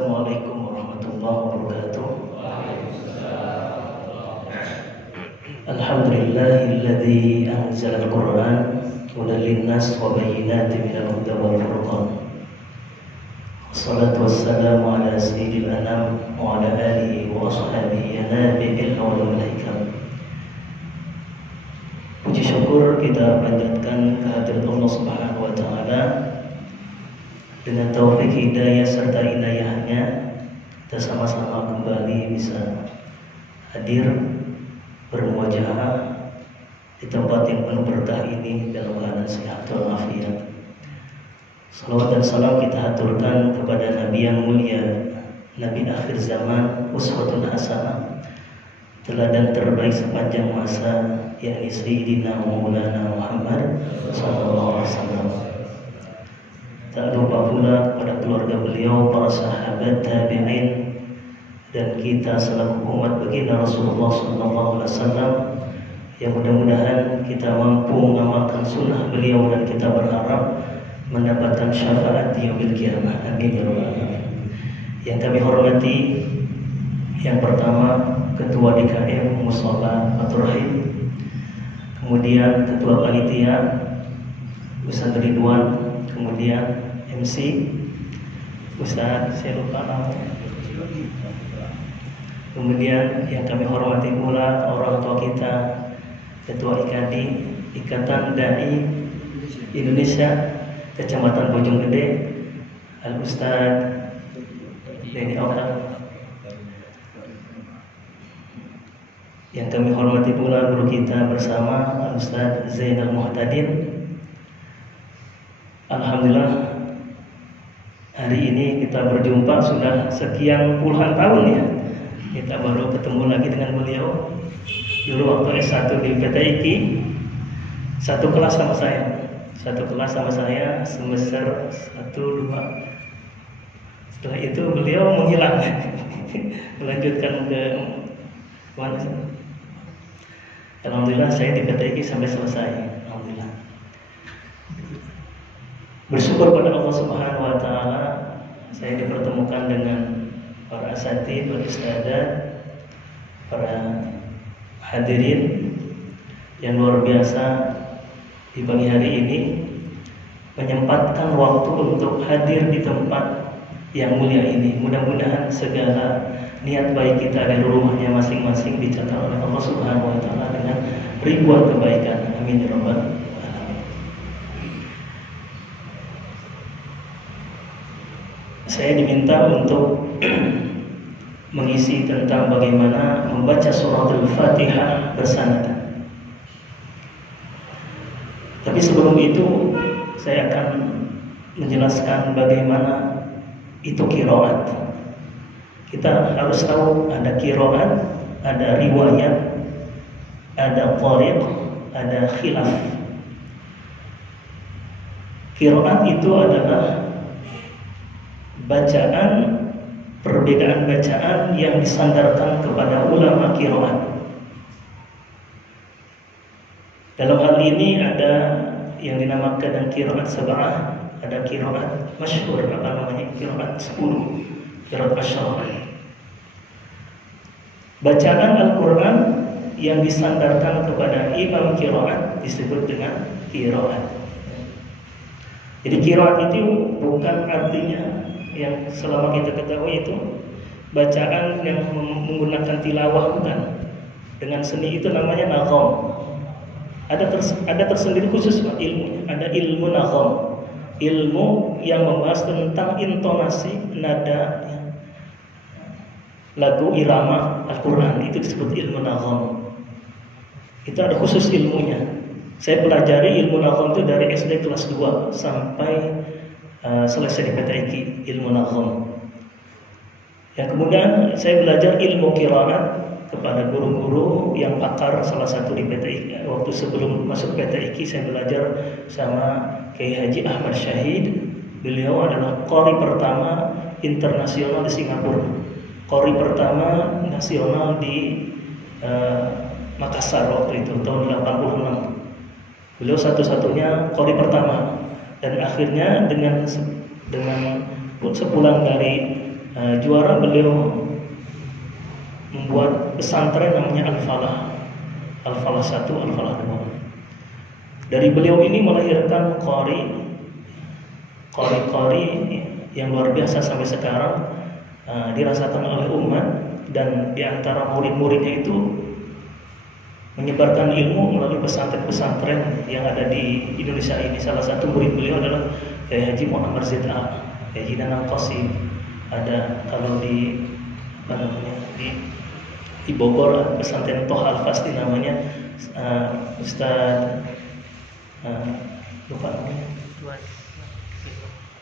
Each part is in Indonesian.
Assalamualaikum warahmatullahi wabarakatuh. Alhamdulillahilladzi anzala al-Qur'an hudan lin-nas wa bayyinatin minal huda wal furqan. Wassalatu wassalamu ala sayyidil anam wa ala alihi wa ashabihi nabiil wal malaikah. Puji syukur kita panjatkan kehadirat Allah Subhanahu wa taala. Dengan taufik hidayah serta inayahnya, kita sama-sama kembali bisa hadir bermuajahah di tempat yang penuh berkah ini dalam keadaan sehat walafiat. Salawat dan salam kita haturkan kepada Nabi yang mulia, Nabi akhir zaman, uswatun hasanah, teladan terbaik sepanjang masa, yakni Sayyidina Maulana Muhammad sallallahu alaihi wasallam. Tak lupa pula kepada keluarga beliau, para sahabat tabi'in, dan kita selaku umat baginda Rasulullah SAW, yang mudah-mudahan kita mampu mengamalkan sunnah beliau dan kita berharap mendapatkan syafaat di yaumil qiyamah. Amin ya rabbal alamin. Yang kami hormati, yang pertama Ketua DKM Mushola Fathur Rahim, kemudian Ketua Panitia Ustaz Ridwan, kemudian MC Ustaz, saya lupa namanya. Kemudian yang kami hormati pula orang tua kita, Ketua IKAD, Ikatan Dai Indonesia Kecamatan Bojonggede, Al Ustaz Denny Aura. Yang kami hormati pula guru kita bersama, Al Ustaz Zainal Muhtadin. Alhamdulillah, hari ini kita berjumpa sudah sekian puluhan tahun ya. Kita baru ketemu lagi dengan beliau. Dulu waktu S1 di PTIK, satu kelas sama saya, semester 1-2. Setelah itu beliau menghilang, melanjutkan ke mana? Alhamdulillah saya di PTIK sampai selesai. Alhamdulillah. Bersyukur pada Allah Subhanahu wa taala, saya dipertemukan dengan para asatidz, para ustadzah, para hadirin yang luar biasa di pagi hari ini menyempatkan waktu untuk hadir di tempat yang mulia ini. Mudah-mudahan segala niat baik kita dari rumahnya masing-masing dicatat oleh Allah Subhanahu wa taala dengan ribuan kebaikan. Amin ya rabbal alamin. Saya diminta untuk mengisi tentang bagaimana membaca surat Al-Fatihah bersanad. Tapi sebelum itu saya akan menjelaskan bagaimana itu qiraat. Kita harus tahu ada qiraat, ada riwayat, ada thariq, ada khilaf. Qiraat itu adalah bacaan, perbedaan bacaan yang disandarkan kepada ulama qiraat. Dalam hal ini ada yang dinamakan dengan qiraat sab'ah, ada qiraat masyhur, qiraat 10, qiraat asyarah. Bacaan Al-Quran yang disandarkan kepada imam qiraat disebut dengan qiraat. Jadi qiraat itu bukan artinya yang selama kita ketahui itu bacaan yang menggunakan tilawah, bukan. Dengan seni itu namanya nagham. Ada tersendiri khusus ilmunya. Ada ilmu nagham, ilmu yang membahas tentang intonasi nada lagu irama Al-Quran, itu disebut ilmu nagham. Itu ada khusus ilmunya. Saya pelajari ilmu nagham itu dari SD kelas 2 sampai selesai di PTIK, ilmu nagham. Yang kemudian saya belajar ilmu qiraat kepada guru-guru yang pakar, salah satu di PTIK. Waktu sebelum masuk PTIK saya belajar sama Kiai Haji Ahmad Syahid. Beliau adalah qori pertama internasional di Singapura, qori pertama nasional di Makassar waktu itu tahun 86. Beliau satu-satunya qori pertama. Dan akhirnya dengan sepulang dari juara beliau membuat pesantren namanya Al-Falah 1, Al-Falah 2. Dari beliau ini melahirkan qari yang luar biasa sampai sekarang dirasakan oleh umat, dan di antara murid-muridnya itu menyebarkan ilmu melalui pesantren-pesantren yang ada di Indonesia ini. Salah satu murid beliau adalah Kiai Haji Muhammad Z.A, Kiai Haji Nanang Qasim. Ada kalau di di Bogor pesantren Toh Al-Fasdi namanya, Ustaz lupa namanya.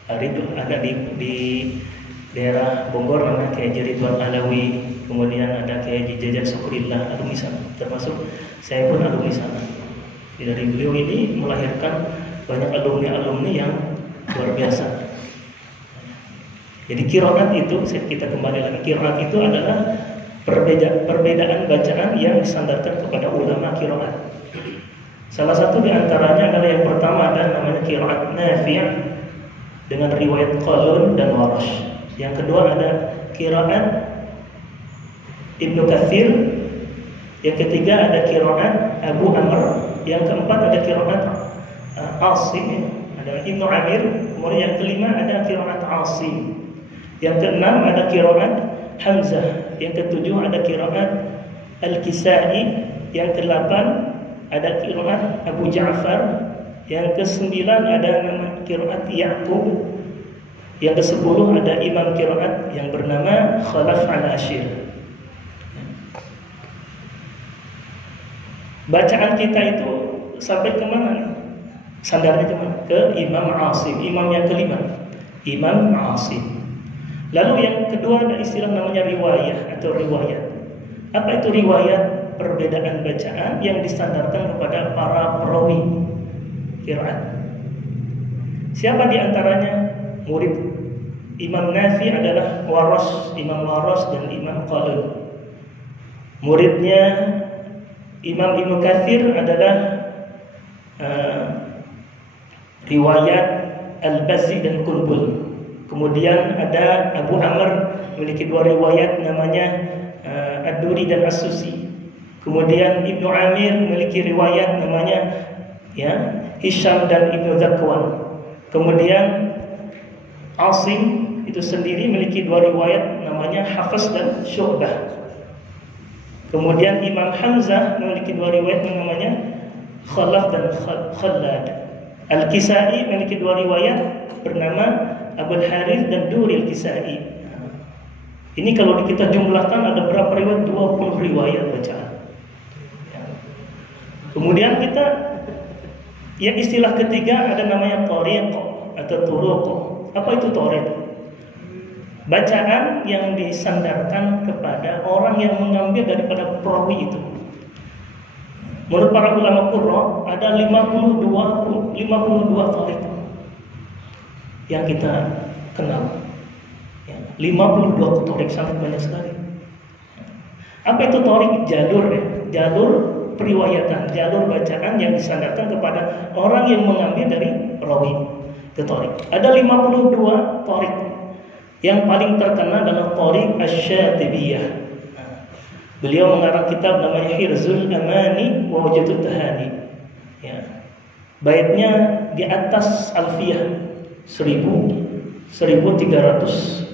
Ada di daerah Bogor namanya Kiai Haji Ridwan Alawi. Kemudian ada Kiai Haji Jajan Syukurillah, alumni sana. Termasuk saya pun alumni sana. Dari beliau ini melahirkan banyak alumni yang luar biasa. Jadi qiraat itu, kita kembali lagi, qiraat itu adalah perbedaan bacaan yang disandarkan kepada ulama qiraat. Salah satu di antaranya adalah yang pertama ada namanya qiraat Nafi' dengan riwayat Qalun dan Warash. Yang kedua ada qiraat Ibnu Katsir, yang ketiga ada qiraat Abu Amr, yang keempat ada qiraat Asim, ada Ibnu Amir, kemudian yang kelima ada qiraat Asim, yang keenam ada qiraat Hamzah, yang ketujuh ada qiraat Al-Kisai, yang kedelapan ada qiraat Abu Ja'far, yang kesembilan ada nama qiraat Ya'qub, yang kesepuluh ada imam qiraat yang bernama Khalaf al-Ashir. Bacaan kita itu sampai kemana nih? Sandarnya kemana? Ke Imam Asim, imam yang kelima, Imam Asim. Lalu yang kedua ada istilah namanya riwayah atau riwayat. Apa itu riwayat? Perbedaan bacaan yang disandarkan kepada para perawi qiraat. Siapa di antaranya murid Imam Nafi adalah Imam Waras dan Imam Qalun. Muridnya Imam Ibnu Katsir adalah riwayat Al-Bazzi dan Qulbul. Kemudian ada Abu Amr memiliki dua riwayat namanya Ad-Duri dan As-Susi. Kemudian Ibnu Amir memiliki riwayat namanya Hisham dan Ibnu Zakwan. Kemudian Asim itu sendiri memiliki dua riwayat namanya Hafiz dan Syu'bah. Kemudian Imam Hamzah memiliki dua riwayat namanya Khalaf dan Khallad. Al-Kisai memiliki dua riwayat bernama Abul Harith dan Duril Kisai. Ini kalau kita jumlahkan ada berapa riwayat? 20 riwayat bacaan. Kemudian kita yang istilah ketiga ada namanya Tariq atau Turuq. Apa itu Tariq? Bacaan yang disandarkan kepada orang yang mengambil daripada perawi itu. Menurut para ulama qurra ada 52 tariq yang kita kenal. 52 tariq, sangat banyak sekali. Apa itu tariq? Jalur periwayatan, jalur bacaan yang disandarkan kepada orang yang mengambil dari perawi itu tariq. Ada 52 tariq. Yang paling terkenal adalah Tariq Asy-Syatibiyah. Beliau mengarang kitab namanya Hirzul Amani wa Wajatut Tahani. Baitnya di atas Alfiyah 1300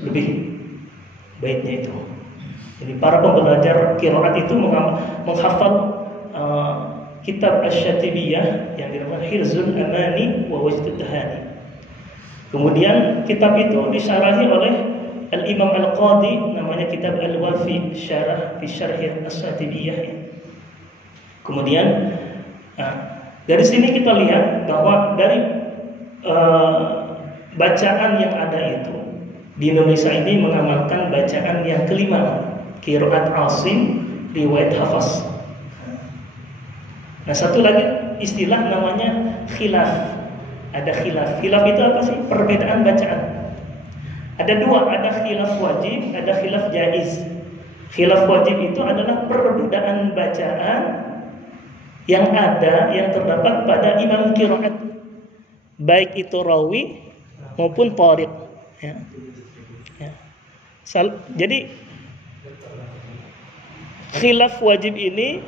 lebih baitnya itu. Jadi para pembelajar qiraat itu menghafal kitab Asy-Syatibiyah yang dinamakan Hirzul Amani wa Wajatut Tahani. Kemudian kitab itu disyarahi oleh Al-Imam Al-Qadi, namanya kitab Al-Wafi Syarah fi Syarh As-Syatibiyah. Kemudian dari sini kita lihat bahwa dari bacaan yang ada itu di Indonesia ini mengamalkan bacaan yang kelima, qiraat Asim riwayat Hafs. Nah, satu lagi istilah namanya khilaf. Ada khilaf. Khilaf itu apa sih? Perbedaan bacaan. Ada dua, ada khilaf wajib, ada khilaf jaiz. Khilaf wajib itu adalah perbedaan bacaan yang terdapat pada imam qiraat, baik itu rawi maupun tariq. Jadi khilaf wajib ini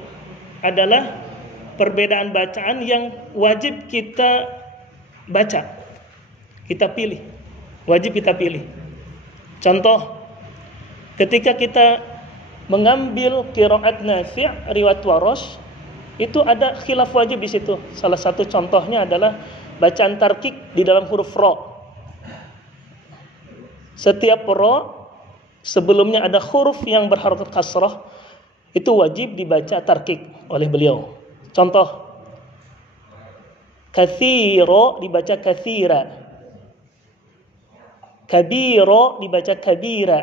adalah perbedaan bacaan yang wajib kita baca, kita pilih, wajib kita pilih. Contoh, ketika kita mengambil qiraat Nafi' riwayat Warosh, itu ada khilaf wajib di situ. Salah satu contohnya adalah bacaan tarkik di dalam huruf ro. Setiap ro sebelumnya ada huruf yang berharokat kasrah, itu wajib dibaca tarkik oleh beliau. Contoh, katsiro dibaca katsira, kabiro dibaca kabira,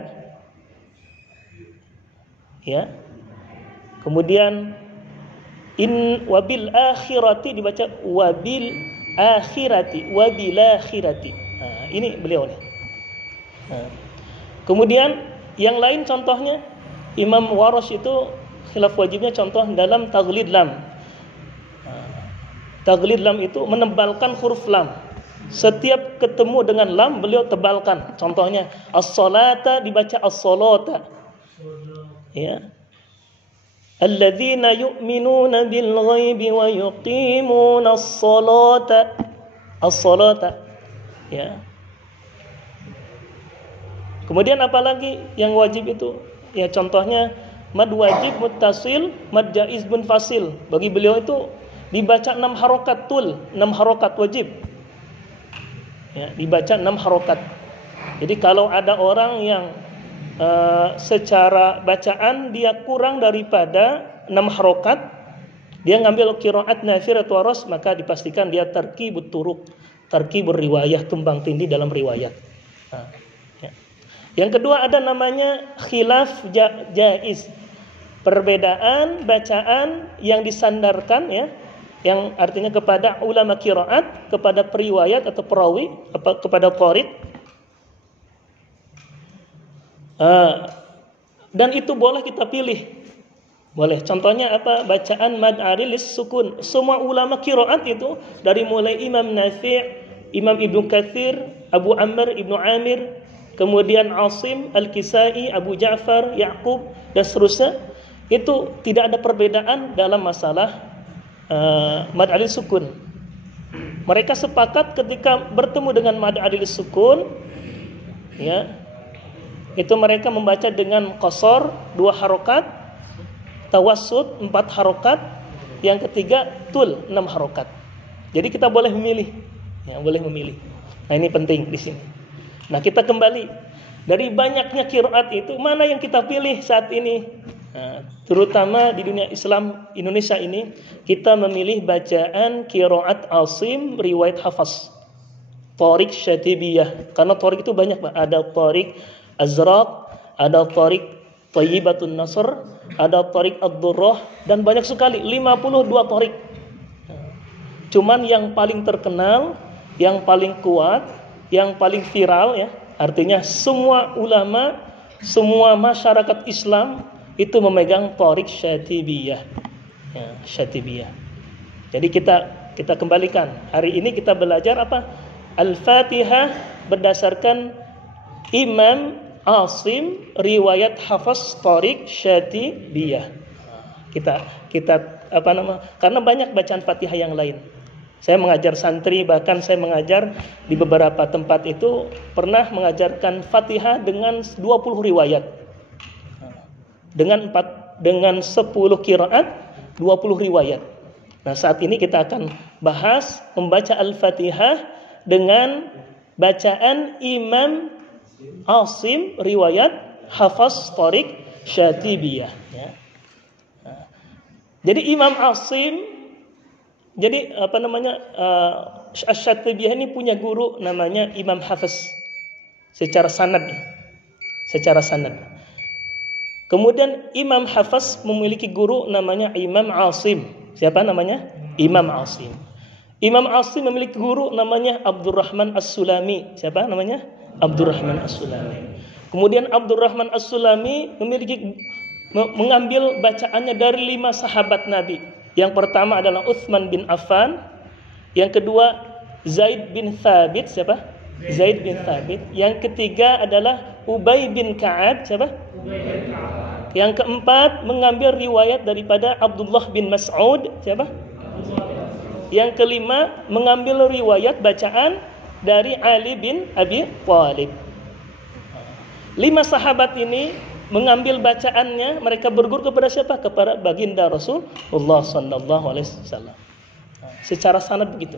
ya. Kemudian wabil akhirati dibaca wabil akhirati, wabil akhirati. Nah, ini beliau nih. Nah. Kemudian yang lain contohnya Imam Warosh itu khilaf wajibnya contoh dalam taghlid lam. Taghlid lam itu menebalkan huruf lam. Setiap ketemu dengan lam beliau tebalkan. Contohnya as-salata dibaca as-salata. Ya. Alladzina yu'minuna bil ghaibi wa yuqimuna as-salata. As-salata. Ya. Kemudian apalagi yang wajib itu? Ya contohnya mad wajib muttasil, mad jaiz munfasil. Bagi beliau itu dibaca 6 harokat tul, 6 harokat wajib. Ya, dibaca 6 harokat. Jadi kalau ada orang yang secara bacaan dia kurang daripada 6 harokat, dia ngambil qiraat Nafi' atau Warosh, maka dipastikan dia tarkibut turuq, tarkibur riwayah, tumbang tindih dalam riwayat. Nah, ya. Yang kedua ada namanya khilaf jaiz. Perbedaan bacaan yang disandarkan, ya, yang artinya kepada ulama qiraat, kepada periwayat atau perawi, kepada qari'. Dan itu boleh kita pilih. Boleh. Contohnya apa? Bacaan mad arilis sukun. Semua ulama qiraat itu dari mulai Imam Nafi', Imam Ibnu Katsir, Abu Amr Ibnu Amir, kemudian Asim, Al-Kisai, Abu Ja'far, Ya'qub dan seterusnya, itu tidak ada perbedaan dalam masalah mad alil sukun. Mereka sepakat ketika bertemu dengan mad alil sukun, ya, itu mereka membaca dengan qasar 2 harokat, tawassut 4 harokat, yang ketiga tul 6 harokat. Jadi kita boleh memilih, ya, boleh memilih. Nah ini penting di sini. Nah kita kembali dari banyaknya qiraat itu mana yang kita pilih saat ini? Nah, terutama di dunia Islam Indonesia ini kita memilih bacaan qiraat Asim riwayat Hafs, Thariq Syatibiyah. Karena Thariq itu banyak, Pak. Ada Thariq Azraq, ada Thariq Thayyibatun Nasr, ada Thariq Ad-Durrah, dan banyak sekali 52 Thariq. Cuman yang paling terkenal, yang paling kuat, yang paling viral, ya, artinya semua ulama, semua masyarakat Islam itu memegang Thariq Syatibiyah, ya, Syatibiyah. Jadi kita kembalikan. Hari ini kita belajar apa? Al-Fatihah berdasarkan Imam Asim riwayat Hafs Thariq Syatibiyah. Kita apa nama? Karena banyak bacaan Fatihah yang lain. Saya mengajar santri, bahkan saya mengajar di beberapa tempat itu pernah mengajarkan Fatihah dengan 20 riwayat. Dengan 10 qiraat, 20 riwayat. Nah, saat ini kita akan bahas membaca Al-Fatihah dengan bacaan Imam Asim riwayat Hafs Thariq Syatibiyah, ya. Nah, jadi Imam Asim, jadi apa namanya, Asy-Syatibiyah ini punya guru namanya Imam Hafs secara sanad. Kemudian Imam Hafs memiliki guru namanya Imam Asim. Siapa namanya? Imam Asim. Imam Asim memiliki guru namanya Abdurrahman As-Sulami. Siapa namanya? Abdurrahman As-Sulami. Kemudian Abdurrahman As-Sulami mengambil bacaannya dari 5 sahabat Nabi. Yang pertama adalah Utsman bin Affan, yang kedua Zaid bin Thabit. Siapa? Zaid bin Thabit. Yang ketiga adalah Ubay bin Ka'ab. Siapa? Yang keempat mengambil riwayat daripada Abdullah bin Mas'ud. Siapa? Yang kelima mengambil riwayat bacaan dari Ali bin Abi Thalib. 5 sahabat ini mengambil bacaannya, mereka berguru kepada siapa? Kepada baginda Rasulullah sallallahu alaihi wasallam. Secara sanad begitu.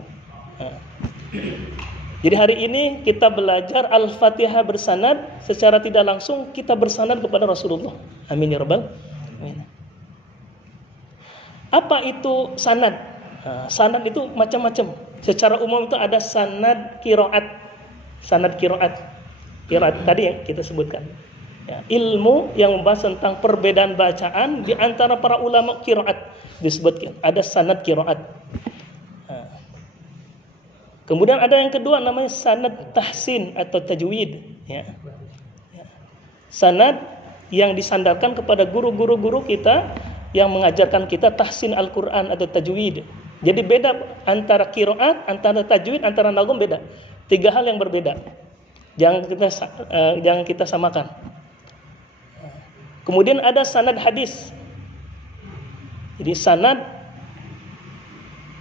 Jadi hari ini kita belajar Al-Fatihah bersanad, secara tidak langsung kita bersanad kepada Rasulullah. Amin ya rabbal alamin. Apa itu sanad? Sanad itu macam-macam. Secara umum itu ada sanad qiraat. Sanad qiraat. Qiraat tadi yang kita sebutkan. Ya, ilmu yang membahas tentang perbedaan bacaan di antara para ulama qiraat disebutkan. Ada sanad qiraat. Kemudian ada yang kedua namanya sanad tahsin atau tajwid. Ya. Sanad yang disandarkan kepada guru-guru kita yang mengajarkan kita tahsin Al-Quran atau tajwid. Jadi beda antara qiraat, antara tajwid, antara nagum beda. 3 hal yang berbeda. Jangan kita samakan. Kemudian ada sanad hadis. Jadi sanad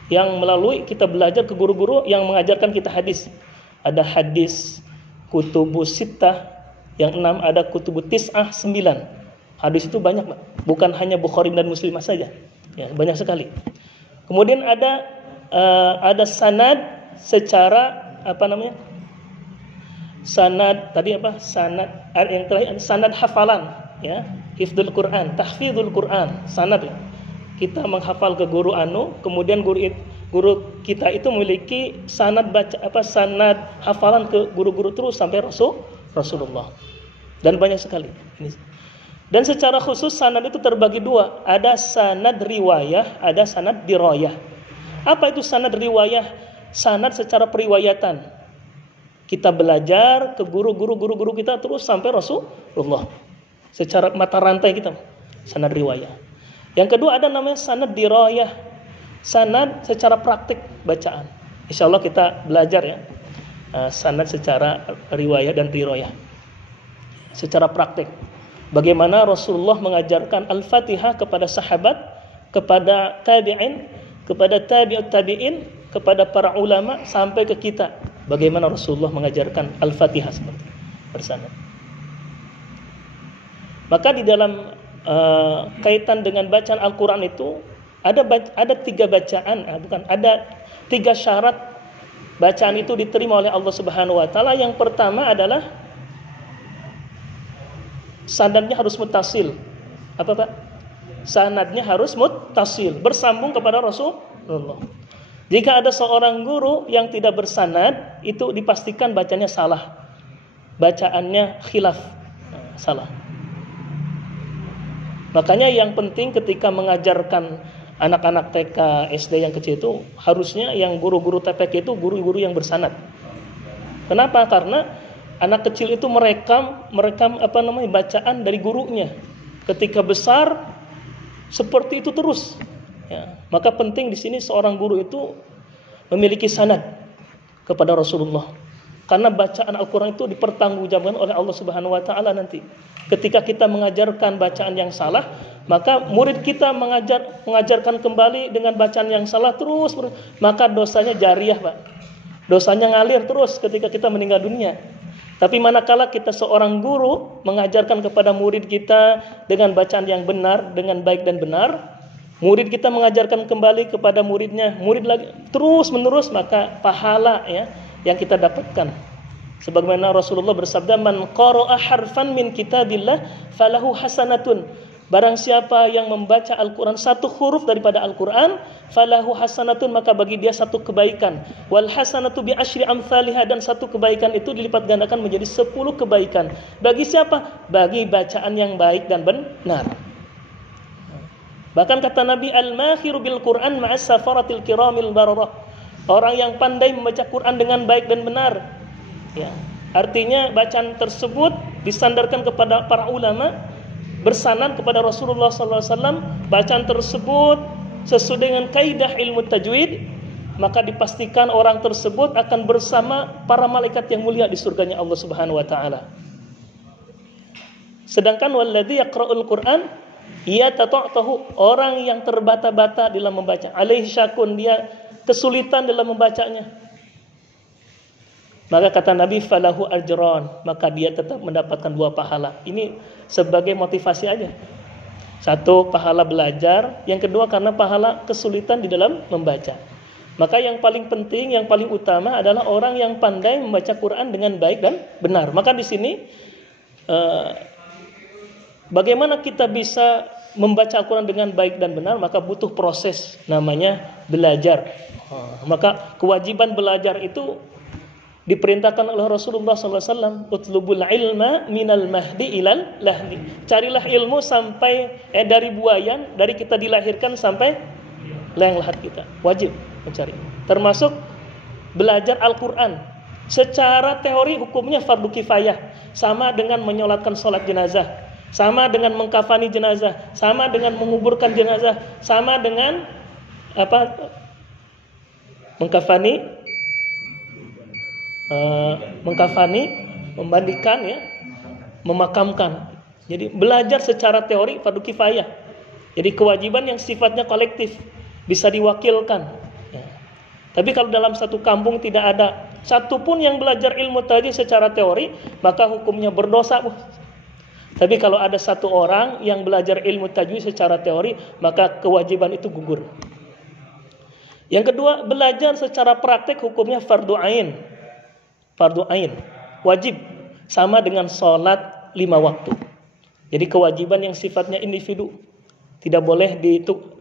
yang melalui kita belajar ke guru-guru yang mengajarkan kita hadis. Ada hadis kutubus sittah, yang 6 ada kutubus tis'ah 9. Hadis itu banyak, Pak. Bukan hanya Bukhari dan Muslim saja. Ya, banyak sekali. Kemudian ada sanad secara sanad tadi apa? Sanad yang terakhir sanad hafalan, ya. Hifdzul Quran, tahfidzul Quran, sanad ya. Kita menghafal ke guru kemudian guru kita itu memiliki sanad sanad hafalan ke guru-guru terus sampai Rasulullah. Dan banyak sekali. Dan secara khusus sanad itu terbagi 2, ada sanad riwayah, ada sanad dirayah. Apa itu sanad riwayah? Sanad secara periwayatan. Kita belajar ke guru kita terus sampai Rasulullah. Secara mata rantai kita, sanad riwayah. Yang kedua ada namanya sanad dirayah. Sanad secara praktik bacaan. Insyaallah kita belajar ya. Sanad secara riwayah dan dirayah. Secara praktik. Bagaimana Rasulullah mengajarkan Al-Fatihah kepada sahabat, kepada tabi'in, kepada tabi'ut tabi'in, kepada para ulama sampai ke kita. Bagaimana Rasulullah mengajarkan Al-Fatihah seperti bersanad. Maka di dalam kaitan dengan bacaan Al-Quran itu ada 3 bacaan, ada 3 syarat bacaan itu diterima oleh Allah Subhanahu wa taala. Yang pertama adalah sanadnya harus muttasil. Apa, Pak? Sanadnya harus muttasil, bersambung kepada Rasulullah. Jika ada seorang guru yang tidak bersanad, itu dipastikan bacanya salah. Bacaannya khilaf, salah. Makanya yang penting ketika mengajarkan anak-anak TK, SD yang kecil itu harusnya yang guru-guru TPK itu guru-guru yang bersanad. Kenapa? Karena anak kecil itu merekam bacaan dari gurunya. Ketika besar seperti itu terus. Ya, maka penting di sini seorang guru itu memiliki sanad kepada Rasulullah. Karena bacaan Al-Quran itu dipertanggungjawabkan oleh Allah Subhanahu wa taala nanti. Ketika kita mengajarkan bacaan yang salah, maka murid kita mengajarkan kembali dengan bacaan yang salah terus, maka dosanya jariyah, Pak. Dosanya ngalir terus ketika kita meninggal dunia. Tapi manakala kita seorang guru mengajarkan kepada murid kita dengan bacaan yang benar, dengan baik dan benar, murid kita mengajarkan kembali kepada muridnya, murid lagi terus menerus, maka pahala ya yang kita dapatkan. Sebagaimana Rasulullah bersabda, "Man qara'a harfan min kitabillah falahu hasanatun." Barang siapa yang membaca Al-Quran 1 huruf daripada Al-Quran, falahu hasanatun, maka bagi dia 1 kebaikan. Wal hasanatu bi asyri amsalihha, dan 1 kebaikan itu dilipat gandakan menjadi 10 kebaikan. Bagi siapa? Bagi bacaan yang baik dan benar. Bahkan kata Nabi, "Al-mahiru bil Quran ma'as safaratil kiramil bararah." Orang yang pandai membaca Quran dengan baik dan benar. Ya, artinya bacaan tersebut disandarkan kepada para ulama, bersanad kepada Rasulullah SAW. Bacaan tersebut sesuai dengan kaidah ilmu tajwid, maka dipastikan orang tersebut akan bersama para malaikat yang mulia di surganya Allah Subhanahu wa taala. Sedangkan walladzi yaqra'ul Qur'an yatata'tahu, orang yang terbata-bata dalam membaca, alaihi syakun, dia kesulitan dalam membacanya. Maka kata Nabi falahu ajran, maka dia tetap mendapatkan 2 pahala. Ini sebagai motivasi aja. 1 pahala belajar, yang kedua karena pahala kesulitan di dalam membaca. Maka yang paling penting, yang paling utama adalah orang yang pandai membaca Quran dengan baik dan benar. Maka di sini bagaimana kita bisa membaca Al-Quran dengan baik dan benar, maka butuh proses namanya belajar. Maka kewajiban belajar itu diperintahkan oleh Rasulullah SAW, utlubul ilma minal mahdi ilal lahdi. Carilah ilmu sampai dari buayan, dari kita dilahirkan sampai liang lahat kita. Wajib mencari. Termasuk belajar Al-Quran. Secara teori hukumnya fardu kifayah, sama dengan menyolatkan sholat jenazah, sama dengan mengkafani jenazah, sama dengan menguburkan jenazah, sama dengan mengkafani, memandikan, ya, memakamkan. Jadi belajar secara teori fardu kifayah. Jadi kewajiban yang sifatnya kolektif, bisa diwakilkan. Ya. Tapi kalau dalam satu kampung tidak ada satupun yang belajar ilmu tajwid secara teori, maka hukumnya berdosa. Tapi kalau ada 1 orang yang belajar ilmu tajwid secara teori, maka kewajiban itu gugur. Yang kedua, belajar secara praktek hukumnya fardu ain. Fardu ain, wajib, sama dengan sholat 5 waktu. Jadi kewajiban yang sifatnya individu, tidak boleh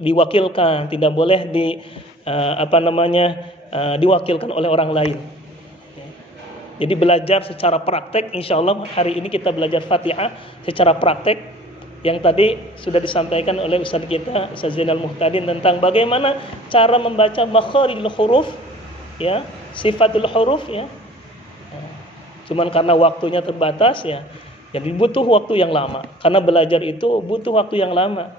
diwakilkan, tidak boleh diwakilkan oleh orang lain. Jadi belajar secara praktek, insya Allah hari ini kita belajar Fatihah secara praktek, yang tadi sudah disampaikan oleh Ustaz kita, Ustaz Zainal Muhtadin, tentang bagaimana cara membaca makharijul huruf, ya, sifatul huruf, ya. Cuman karena waktunya terbatas, ya, jadi butuh waktu yang lama. Karena belajar itu butuh waktu yang lama.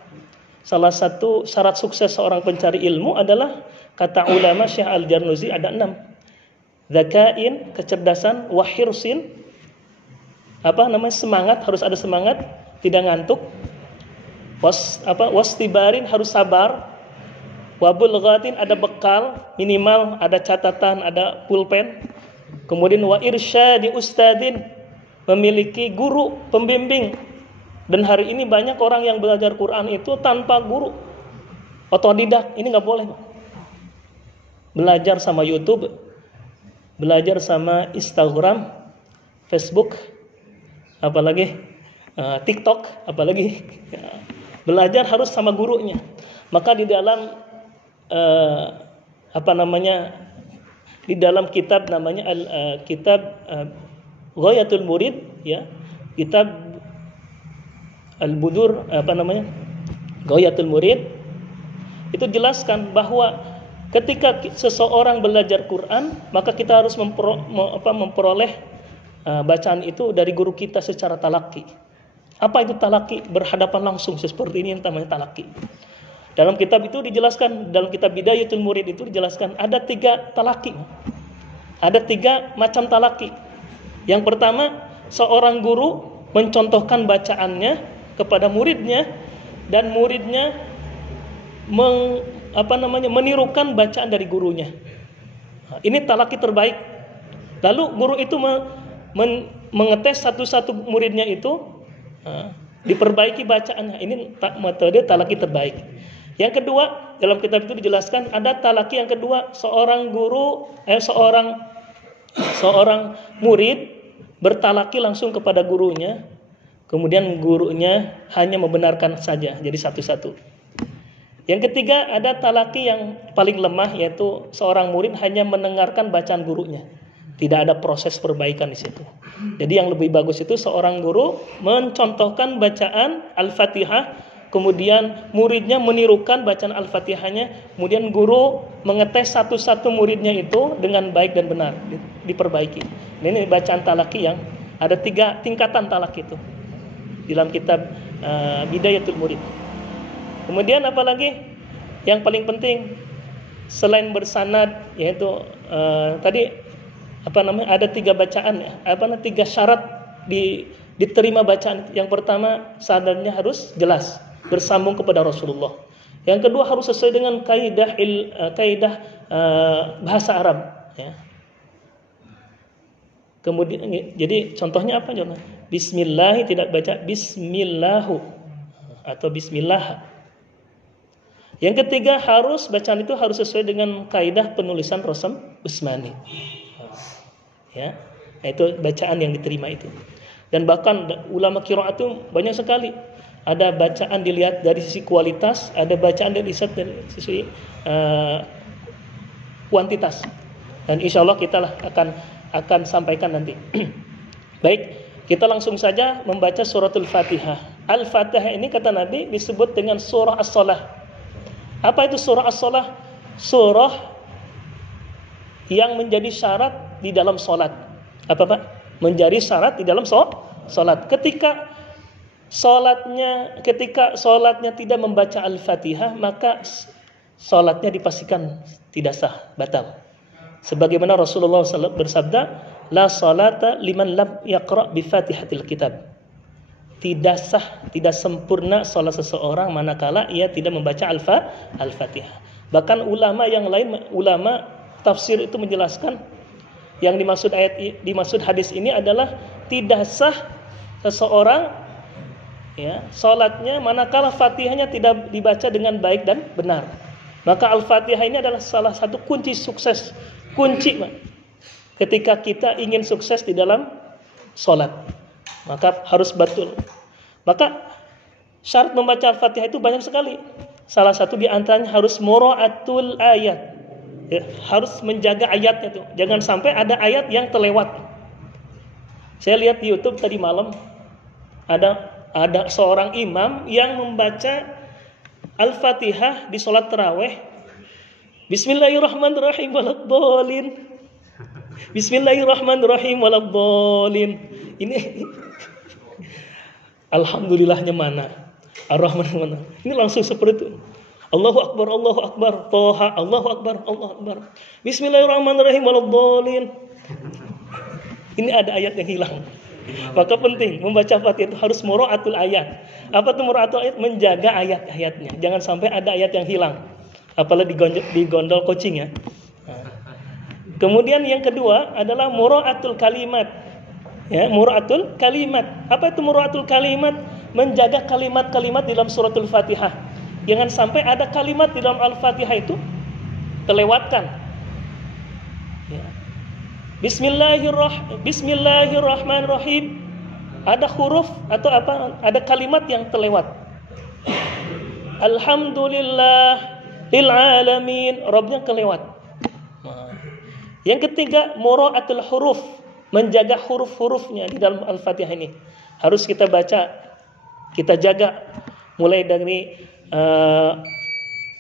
Salah satu syarat sukses seorang pencari ilmu adalah, kata ulama Syekh Al-Jarnuzi, ada 6. Dzakain, kecerdasan, wahirsin, semangat, harus ada semangat, tidak ngantuk. Wastibarin, harus sabar. Wabulghatin, ada bekal, minimal ada catatan, ada pulpen. Kemudian wa irsyadi ustadin, memiliki guru pembimbing. Dan hari ini banyak orang yang belajar Quran itu tanpa guru, otodidak. Ini nggak boleh. Belajar sama YouTube, belajar sama Instagram, Facebook, apalagi TikTok, apalagi belajar harus sama gurunya. Maka di dalam di dalam kitab namanya kitab Ghayatul Murid, ya, kitab Al-Budur, Ghayatul Murid, itu jelaskan bahwa ketika seseorang belajar Quran, maka kita harus memperoleh bacaan itu dari guru kita secara talaki. Apa itu talaki? Berhadapan langsung seperti ini yang namanya talaki. Dalam kitab itu dijelaskan, dalam kitab Bidayatul Murid itu dijelaskan ada 3 talaki. Ada 3 macam talaki. Yang pertama, seorang guru mencontohkan bacaannya kepada muridnya, dan muridnya menirukan bacaan dari gurunya. Ini talaki terbaik. Lalu guru itu mengetes satu-satu muridnya itu, diperbaiki bacaannya. Ini metode talaki terbaik. Yang kedua, dalam kitab itu dijelaskan ada talaki yang kedua, seorang murid bertalaki langsung kepada gurunya, kemudian gurunya hanya membenarkan saja, jadi satu-satu. Yang ketiga, ada talaki yang paling lemah, yaitu seorang murid hanya mendengarkan bacaan gurunya, tidak ada proses perbaikan di situ. Jadi yang lebih bagus itu seorang guru mencontohkan bacaan Al-Fatihah, kemudian muridnya menirukan bacaan Al-Fatihahnya, kemudian guru mengetes satu-satu muridnya itu dengan baik dan benar, diperbaiki. Ini bacaan talaki yang ada 3 tingkatan talaki itu dalam kitab Bidayatul Murid. Kemudian apalagi yang paling penting selain bersanad, yaitu tadi ada 3 bacaan, 3 syarat diterima bacaan yang pertama sanadnya harus jelas, bersambung kepada Rasulullah. Yang kedua harus sesuai dengan kaidah bahasa Arab, ya. Kemudian jadi contohnya apa contohnya? Bismillah tidak baca bismillahu atau bismillah. Yang ketiga bacaan itu harus sesuai dengan kaidah penulisan Rasam Utsmani. Ya, itu bacaan yang diterima itu. Dan bahkan ulama qiraat itu banyak sekali. Ada bacaan dilihat dari sisi kualitas, ada bacaan dilihat dari sisi kuantitas. Dan insya Allah kita akan sampaikan nanti. Baik, kita langsung saja membaca suratul Fatihah. Al-Fatihah ini kata Nabi disebut dengan surah as-salah. Apa itu surah as-salah? Surah yang menjadi syarat di dalam salat. Apa Pak? Menjadi syarat di dalam salat. Ketika salatnya tidak membaca Al-Fatihah, maka salatnya dipastikan tidak sah, batal. Sebagaimana Rasulullah SAW bersabda, la salata liman lam yaqra bi Fatihatil kitab. Tidak sah, tidak sempurna salat seseorang manakala ia tidak membaca Al-Fatihah. Bahkan ulama yang lain, ulama tafsir itu menjelaskan yang dimaksud hadis ini adalah tidak sah seseorang, ya, salatnya manakala Fatihahnya tidak dibaca dengan baik dan benar. Maka Al-Fatihah ini adalah salah satu kunci sukses. Kunci ketika kita ingin sukses di dalam salat, maka harus betul. Maka syarat membaca Al-Fatihah itu banyak sekali. Salah satu di antaranya harus mura'atul ayat. Ya, harus menjaga ayatnya tuh. Jangan sampai ada ayat yang terlewat. Saya lihat di YouTube tadi malam ada seorang imam yang membaca Al-Fatihah di salat tarawih. Bismillahirrahmanirrahim waladhdallin. Bismillahirrahmanirrahim waladhdallin. Ini alhamdulillahnya mana? Ar-Rahman mana? Ini langsung seperti itu. Allahu akbar, Allahu akbar, Toha, Allahu akbar, Allahu akbar. Bismillahirrahmanirrahim waladhdallin. Ini ada ayat yang hilang. Maka penting membaca Fatihah itu harus mura'atul ayat. Apa itu mura'atul ayat? Menjaga ayat-ayatnya. Jangan sampai ada ayat yang hilang. Apalagi digondol kucing, ya. Kemudian yang kedua adalah mura'atul kalimat. Ya, mura'atul kalimat. Apa itu mura'atul kalimat? Menjaga kalimat-kalimat dalam suratul Fatihah. Jangan sampai ada kalimat di dalam Al-Fatihah itu terlewatkan. Ya. Bismillahirrahmanirrahim. Ada huruf atau apa? Ada kalimat yang terlewat. Alhamdulillah lil alamin, Rabbnya kelewat. Yang ketiga, mura'atul huruf, menjaga huruf-hurufnya di dalam Al-Fatihah ini. Harus kita baca, kita jaga mulai dari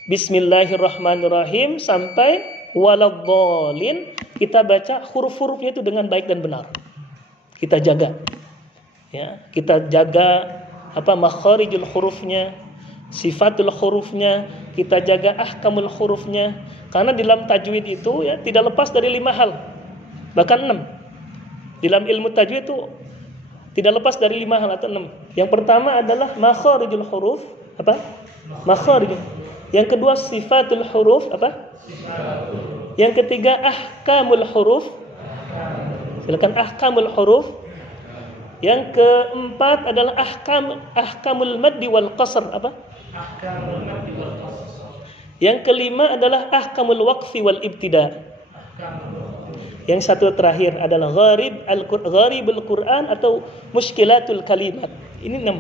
Bismillahirrahmanirrahim sampai waladhdallin. Kita baca huruf-hurufnya itu dengan baik dan benar. Kita jaga. Ya, kita jaga makharijul hurufnya, sifatul hurufnya, kita jaga ahkamul hurufnya. Karena dalam tajwid itu, ya, tidak lepas dari 5 hal, bahkan 6. Dalam ilmu tajwid itu tidak lepas dari 5 hal atau 6. Yang pertama adalah makharijul huruf, makharij. Yang kedua sifatul huruf, Yang ketiga ahkamul huruf. Silakan ahkamul huruf. Yang keempat adalah ahkamul maddi wal qasr, Yang kelima adalah ahkamul waqfi wal ibtida. Yang satu terakhir adalah gharibul Quran atau mushkilatul kalimat. Ini 6.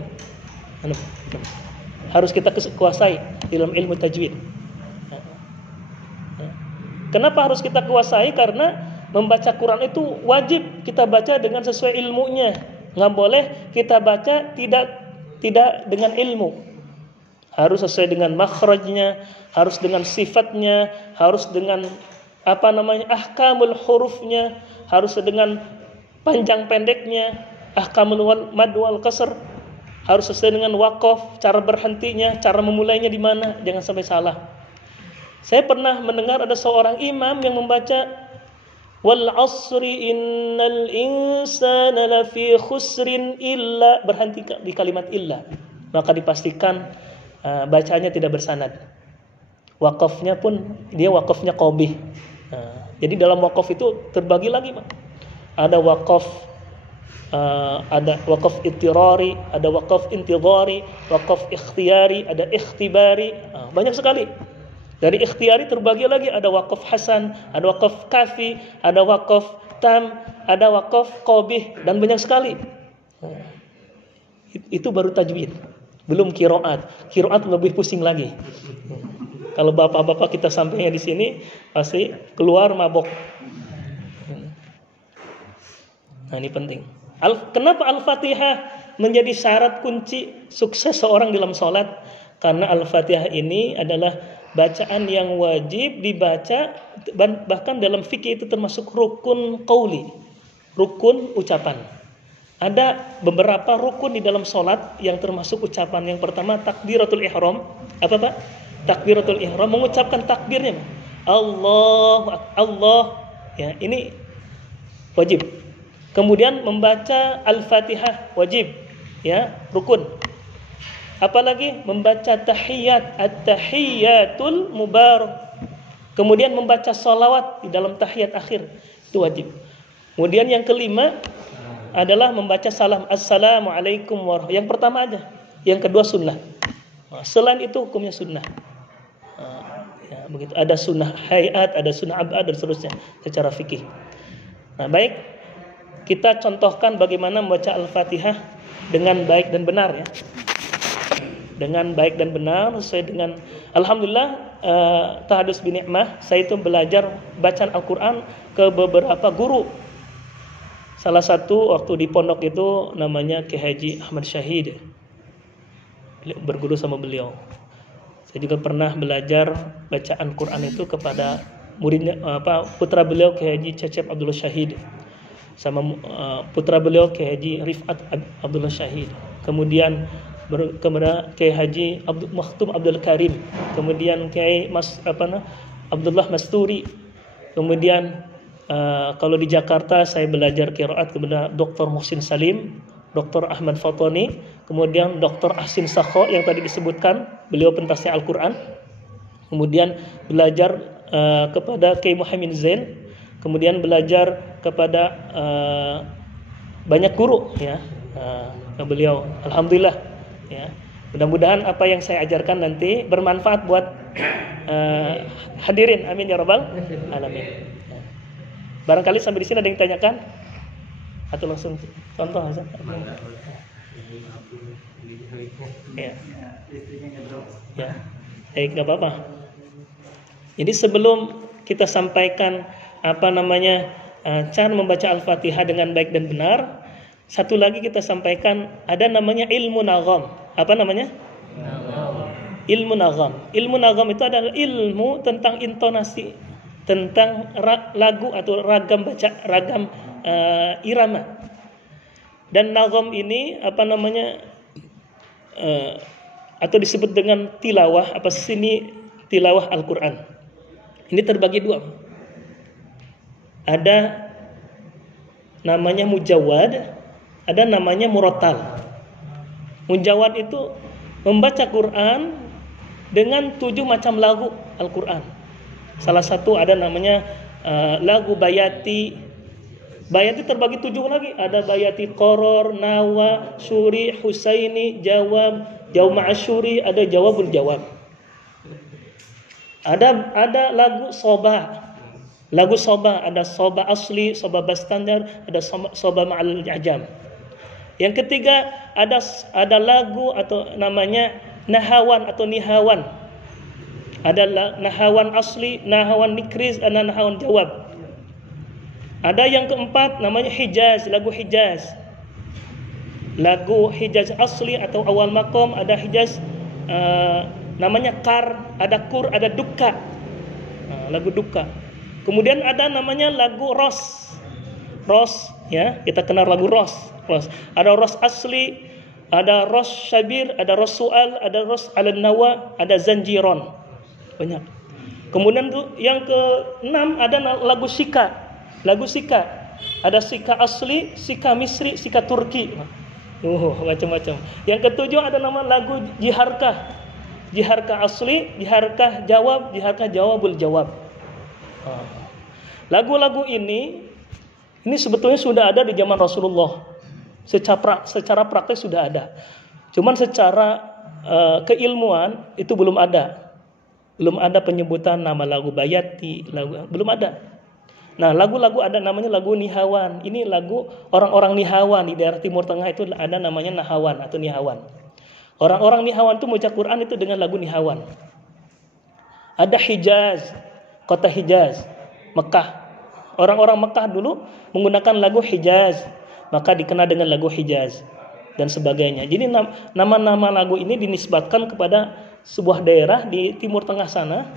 Harus kita kuasai dalam ilmu tajwid. Kenapa harus kita kuasai? Karena membaca Quran itu wajib kita baca dengan sesuai ilmunya. Nggak boleh kita baca tidak dengan ilmu. Harus sesuai dengan makhrajnya, harus dengan sifatnya, harus dengan ahkamul hurufnya, harus dengan panjang pendeknya, ahkamul mad wal qasr, harus sesuai dengan waqaf, cara berhentinya, cara memulainya di mana, jangan sampai salah. Saya pernah mendengar ada seorang imam yang membaca Wal 'asri innal insana lafi khusrin illa, berhenti di kalimat illa, maka dipastikan bacanya tidak bersanad. Wakafnya pun dia wakafnya qabih. Jadi dalam wakaf itu terbagi lagi, Pak. Ada wakaf ittirari, ada wakaf intidhari, wakaf ikhtiyari, ada ikhtibari. Banyak sekali. Dari ikhtiyari terbagi lagi, ada wakaf hasan, ada wakaf kafi, ada wakaf tam, ada wakaf qabih, dan banyak sekali. Itu baru tajwid, belum qiraat. Qiraat lebih pusing lagi. Kalau bapak-bapak kita sampainya di sini pasti keluar mabok. Nah, ini penting. Kenapa Al-Fatihah menjadi syarat kunci sukses seorang dalam sholat? Karena Al-Fatihah ini adalah bacaan yang wajib dibaca, bahkan dalam fikih itu termasuk rukun qauli, rukun ucapan. Ada beberapa rukun di dalam sholat yang termasuk ucapan. Yang pertama takbiratul ihram. Apa, Pak? Takbiratul ihram, mengucapkan takbirnya. Allah, ya, ini wajib. Kemudian membaca Al-Fatihah wajib, ya, rukun. Apalagi membaca tahiyat, at-tahiyatul mubarak. Kemudian membaca salawat di dalam tahiyat akhir, itu wajib. Kemudian yang kelima adalah membaca salam, assalamualaikum warahmatullahi. Yang pertama aja, yang kedua sunnah. Selain itu hukumnya sunnah. Ya, begitu. Ada sunnah hayat, ada sunnah abad, dan seterusnya secara fikih. Nah, baik, kita contohkan bagaimana membaca Al-Fatihah dengan baik dan benar, ya. Dengan baik dan benar sesuai dengan, alhamdulillah, tahadus bi ni'mah, saya itu belajar bacaan Al-Qur'an ke beberapa guru. Salah satu waktu di pondok itu namanya Ki Haji Ahmad Syahid. Berguru sama beliau. Saya juga pernah belajar bacaan Quran itu kepada muridnya, putra beliau Ki Haji Cecep Abdullah Syahid, sama putra beliau Ki Haji Rifat Abdullah Syahid. Kemudian kepada Kiai Haji Makhtum Abdul Karim, kemudian Kiai Abdullah Masturi. Kemudian kalau di Jakarta saya belajar qiraat kepada Dr. Muhsin Salim, Dr. Ahmad Fatoni, kemudian Dr. Ahsin Sakho yang tadi disebutkan, beliau pentasnya Al-Qur'an. Kemudian belajar kepada Kiai Muhammad Zain, kemudian belajar kepada banyak guru, ya. Beliau alhamdulillah, ya, mudah-mudahan apa yang saya ajarkan nanti bermanfaat buat hadirin, amin ya rabbal alamin. Barangkali sampai di sini ada yang ditanyakan atau langsung contoh aja. Ya, ya, baik, nggak apa-apa. Jadi sebelum kita sampaikan cara membaca Al-Fatihah dengan baik dan benar, satu lagi kita sampaikan, ada namanya ilmu nagham. Apa namanya? Ilmu nagham. Ilmu nagham itu adalah ilmu tentang intonasi, tentang lagu atau ragam irama. Dan nagham ini atau disebut dengan tilawah, tilawah Al-Qur'an. Ini terbagi dua. Ada namanya mujawwad, ada namanya murattal. Mujawwad itu membaca Quran dengan 7 macam lagu Al-Quran. Salah satu ada namanya lagu bayati. Bayati terbagi 7 lagi. Ada bayati qoror, nawa, syuri, husaini, jawab, jauma asyuri, ada jawabul jawab. Ada lagu soba. Lagu soba, ada soba asli, soba bastandar, ada soba ma'al ajam. Yang ketiga ada lagu atau namanya nahawan atau nihawan. Ada nahawan asli, nahawan nikriz, ada nahawan jawab. Ada yang keempat namanya hijaz, lagu hijaz. Lagu hijaz asli atau awal maqam, ada hijaz namanya kar, ada kur, ada dukka. Lagu dukka. Kemudian ada namanya lagu ros. Ros, ya, kita kenal lagu ros. Ada ros asli, ada ros syabir, ada ros su'al, ada ros al-nawa, ada zanjiron. Banyak. Kemudian yang ke-6 ada lagu shika. lagu Sika. Ada Sika asli, Sika Misri, Sika Turki. Macam-macam. Yang ketujuh ada nama lagu Jiharkah. Jiharkah asli, Jiharkah jawab, Jiharkah jawabul jawab. Lagu-lagu ini sebetulnya sudah ada di zaman Rasulullah. Secara praktek sudah ada. Cuman secara keilmuan itu belum ada. Belum ada penyebutan nama lagu Bayati, belum ada. Nah, lagu-lagu ada namanya lagu Nihawan. Ini lagu orang-orang Nihawan di daerah Timur Tengah itu ada namanya Nahawan atau Nihawan. Orang-orang Nihawan itu membaca Quran itu dengan lagu Nihawan. Ada Hijaz, kota Hijaz, Mekah. Orang-orang Mekah dulu menggunakan lagu Hijaz, maka dikenal dengan lagu Hijaz dan sebagainya. Jadi nama-nama lagu ini dinisbatkan kepada sebuah daerah di Timur Tengah sana,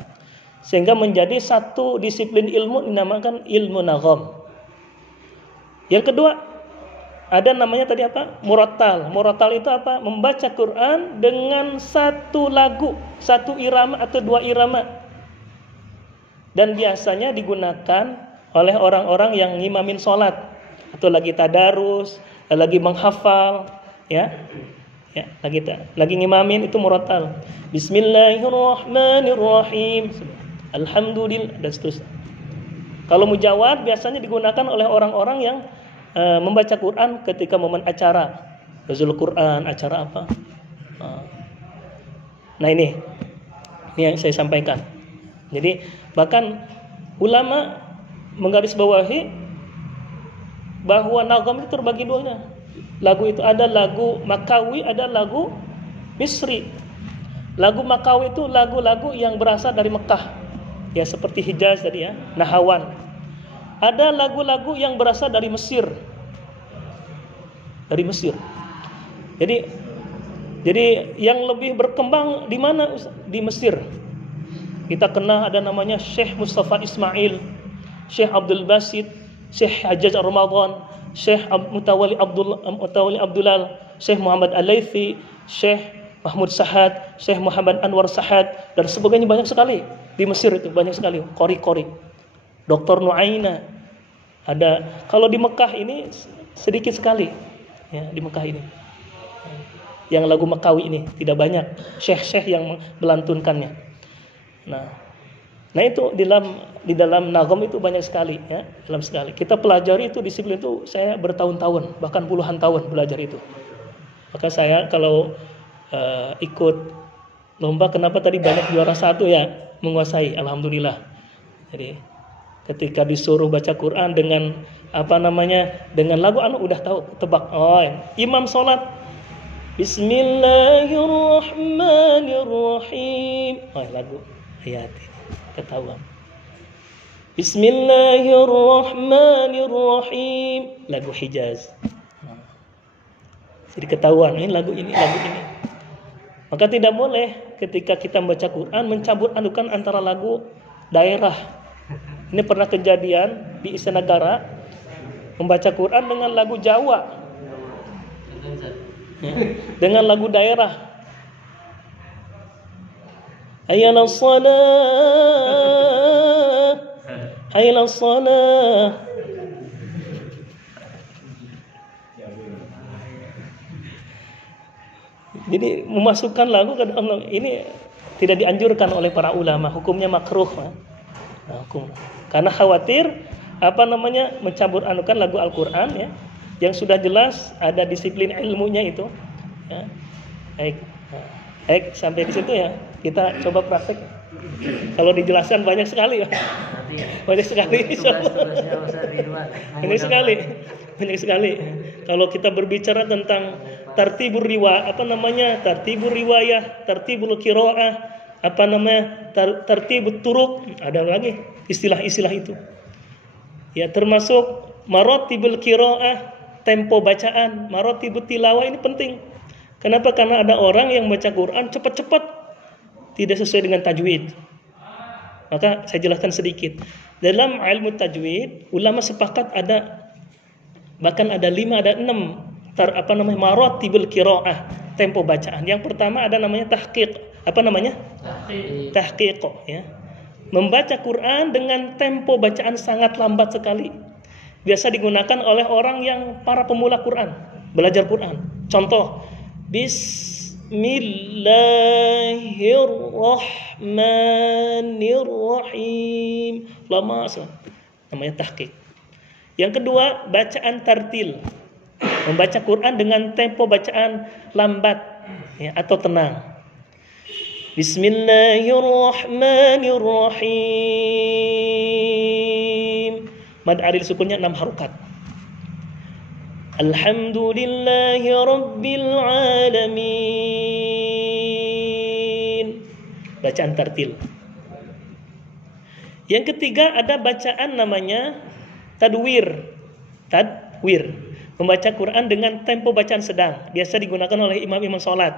sehingga menjadi satu disiplin ilmu dinamakan ilmu nagham. Yang kedua, ada namanya tadi apa? Murattal. Murattal itu apa? Membaca Quran dengan satu lagu, satu irama atau dua irama. Dan biasanya digunakan oleh orang-orang yang ngimamin sholat atau lagi tadarus, lagi menghafal, ya. Ya, lagi ngimamin itu murattal. Bismillahirrahmanirrahim. Alhamdulillah dan seterusnya. Kalau mujawad biasanya digunakan oleh orang-orang yang membaca Quran ketika momen acara, nuzul Quran, acara apa. Nah ini yang saya sampaikan. Jadi bahkan ulama menggarisbawahi bahwa nagham itu terbagi dua. Lagu itu ada lagu Makawi, ada lagu Misri. Lagu Makawi itu lagu-lagu yang berasal dari Mekah. Ya seperti Hijaz tadi ya, Nahawan. Ada lagu-lagu yang berasal dari Mesir. Dari Mesir. Jadi yang lebih berkembang di mana? Di Mesir. Kita kenal ada namanya Syekh Mustafa Ismail, Syekh Abdul Basit, Syekh Hajjaj Ramadan, Syekh Mutawali Abdulal, Syekh Muhammad Al-Laythi, Syekh Mahmud Sahad, Syekh Muhammad Anwar Sahad dan sebagainya, banyak sekali di Mesir itu, banyak sekali qori-qori. Dr. Nuaina ada. Kalau di Mekah ini sedikit sekali ya, di Mekah ini yang lagu Mekawi ini tidak banyak syekh-syekh yang melantunkannya. Nah itu di dalam nagham itu banyak sekali ya, dalam sekali. Kita pelajari itu disiplin itu saya bertahun-tahun, bahkan puluhan tahun belajar itu. Maka saya kalau ikut lomba, kenapa tadi banyak juara satu ya, menguasai, alhamdulillah. Jadi ketika disuruh baca Quran dengan dengan lagu udah tahu, tebak. Oh, imam sholat Bismillahirrahmanirrahim. Oh, lagu ayat ini ketahuan. Bismillahirrahmanirrahim, lagu Hijaz. Jadi ketahuan ini lagu ini. Maka tidak boleh ketika kita membaca Quran mencampur adukan antara lagu daerah. Ini pernah kejadian di Istana Negara, membaca Quran dengan lagu Jawa, dengan lagu daerah. Hayyalas salah, hayyalas salah. Jadi memasukkan lagu ke dalam ini tidak dianjurkan oleh para ulama, hukumnya makruh. Hukum. Karena khawatir mencampur anukan lagu Al-Qur'an ya, yang sudah jelas ada disiplin ilmunya itu ya. Baik, sampai di situ ya. Kita coba praktek. Kalau dijelaskan banyak sekali ya. Banyak sekali. Banyak sekali. Kalau kita berbicara tentang tartibur riwayah, tartibur riwayah, tartibul qiraah, tartibut turuk, ada lagi istilah-istilah itu. Ya, termasuk maratibul qiraah, tempo bacaan, maratibut tilawah, ini penting. Kenapa? Karena ada orang yang baca Quran cepat-cepat, tidak sesuai dengan tajwid. Maka saya jelaskan sedikit. Dalam ilmu tajwid, ulama sepakat bahkan ada 5, ada 6 maratibul qiraah, tempo bacaan. Yang pertama ada namanya tahqiq. Tahqiq ya. Membaca Quran dengan tempo bacaan sangat lambat sekali. biasa digunakan oleh orang yang para pemula Quran, belajar Quran. Contoh, Bismillahirrahmanirrahim. Lama sekali. Namanya tahqiq. Yang kedua, bacaan tartil. Membaca Quran dengan tempo bacaan lambat ya, atau tenang. Bismillahirrahmanirrahim. Mad aril sukunnya 6 harokat. Alhamdulillahi rabbil alamin. Bacaan tartil. Yang ketiga ada bacaan namanya tadwir. Tadwir. Membaca Quran dengan tempo bacaan sedang. Biasa digunakan oleh imam-imam salat.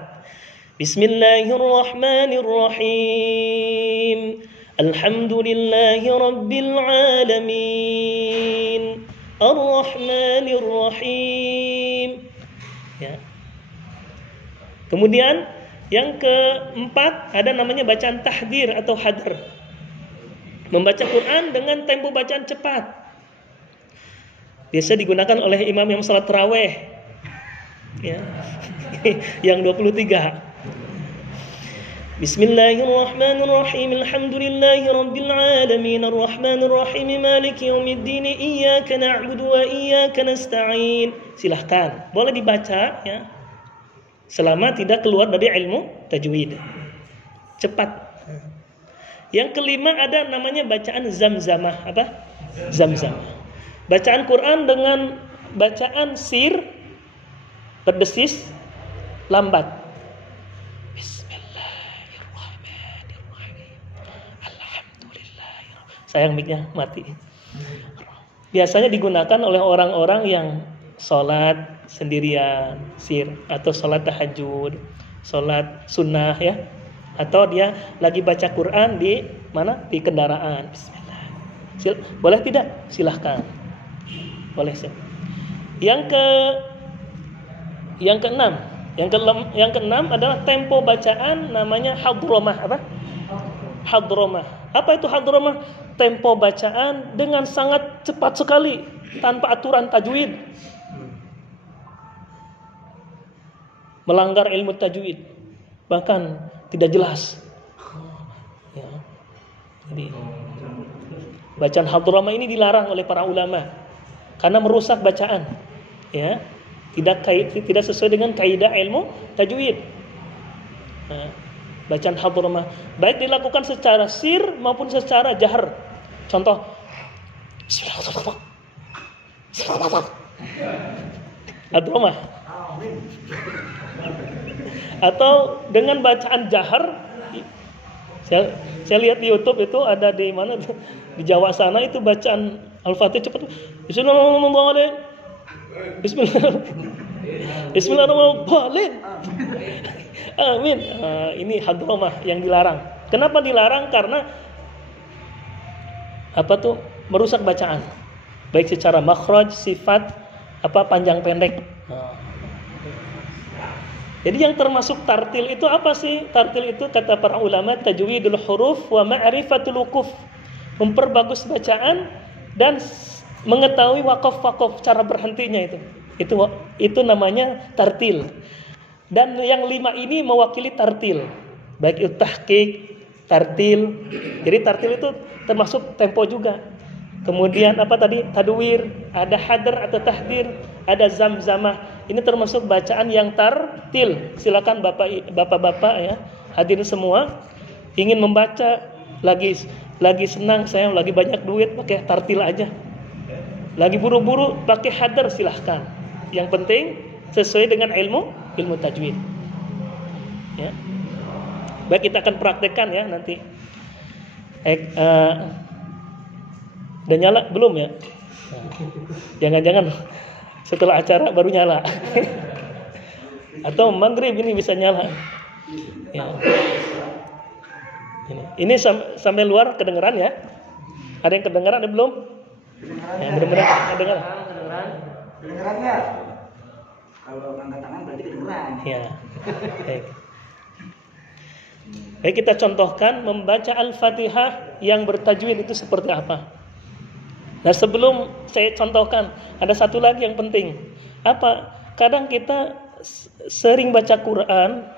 Bismillahirrahmanirrahim. Alhamdulillahi rabbil alamin. Ar-Rahmanir-Rahim. Ya. Kemudian yang keempat ada namanya bacaan tahdir atau hadr. Membaca Quran dengan tempo bacaan cepat. Biasa digunakan oleh imam yang salat tarawih. Ya. Yang 23. Bismillahirrahmanirrahim. Alhamdulillahi rabbil alamin. Arrahmanirrahim. Maliki yaumiddin. Iyyaka na'budu wa iyyaka nasta'in. Silahkan, boleh dibaca ya. Selama tidak keluar dari ilmu tajwid. Cepat. Yang kelima ada namanya bacaan zamzamah. Apa? Zamzamah. Bacaan Quran dengan bacaan sir berdesis lambat. Sayang mic-nya mati. Biasanya digunakan oleh orang-orang yang sholat sendirian, sir, atau sholat tahajud, sholat sunnah ya, atau dia lagi baca Quran di mana? Di kendaraan. Bismillah. Boleh tidak? Silahkan. Boleh sih. Yang keenam adalah tempo bacaan namanya hadromah. Apa? Hadromah. Apa itu hadromah? Tempo bacaan dengan sangat cepat sekali tanpa aturan tajwid. Melanggar ilmu tajwid. Bahkan tidak jelas. Ya. Jadi bacaan hadromah ini dilarang oleh para ulama karena merusak bacaan. Ya. Tidak sesuai dengan kaidah ilmu tajwid. Nah, bacaan hadromah baik dilakukan secara sir maupun secara jahar. Contoh, hadromah. Atau dengan bacaan jahar. Saya lihat di YouTube itu ada di mana di Jawa sana itu bacaan Al-Fatihah cepat. Bismillahirrahmanirrahim. Amin. Ini hadromah yang dilarang. Kenapa dilarang? Karena merusak bacaan. Baik secara makhraj, sifat, panjang pendek. Jadi yang termasuk tartil itu apa sih? Tartil itu kata para ulama tajwidul huruf wa ma'rifatul wuquf. Memperbagus bacaan dan mengetahui waqaf cara berhentinya itu. Itu namanya tartil. Dan yang 5 ini mewakili tartil. Baik itu tahqiq, tartil. Jadi tartil itu termasuk tempo juga. Kemudian tadwir, ada hadr atau tahdir, ada zamzamah. Ini termasuk bacaan yang tartil. Silakan bapak-bapak ya, hadirin semua ingin membaca lagi senang, saya lagi banyak duit, pakai tartil aja. Lagi buru-buru pakai hadr, silahkan. Yang penting sesuai dengan ilmu tajwid. Ya. Baik, kita akan praktekkan ya nanti. Udah nyala belum ya? Jangan-jangan setelah acara baru nyala. Atau maghrib ini bisa nyala. Ya. Ini sampai luar kedengeran ya? Ada yang kedengeran ada belum? Ya, mudah-mudahan kedengeran. Kedengeran ya? Kalau angkat tangan berarti kedengeran. Ya. Baik, kita contohkan membaca Al-Fatihah yang bertajwid itu seperti apa. Nah, sebelum saya contohkan, ada satu lagi yang penting. Apa? Kadang kita sering baca Quran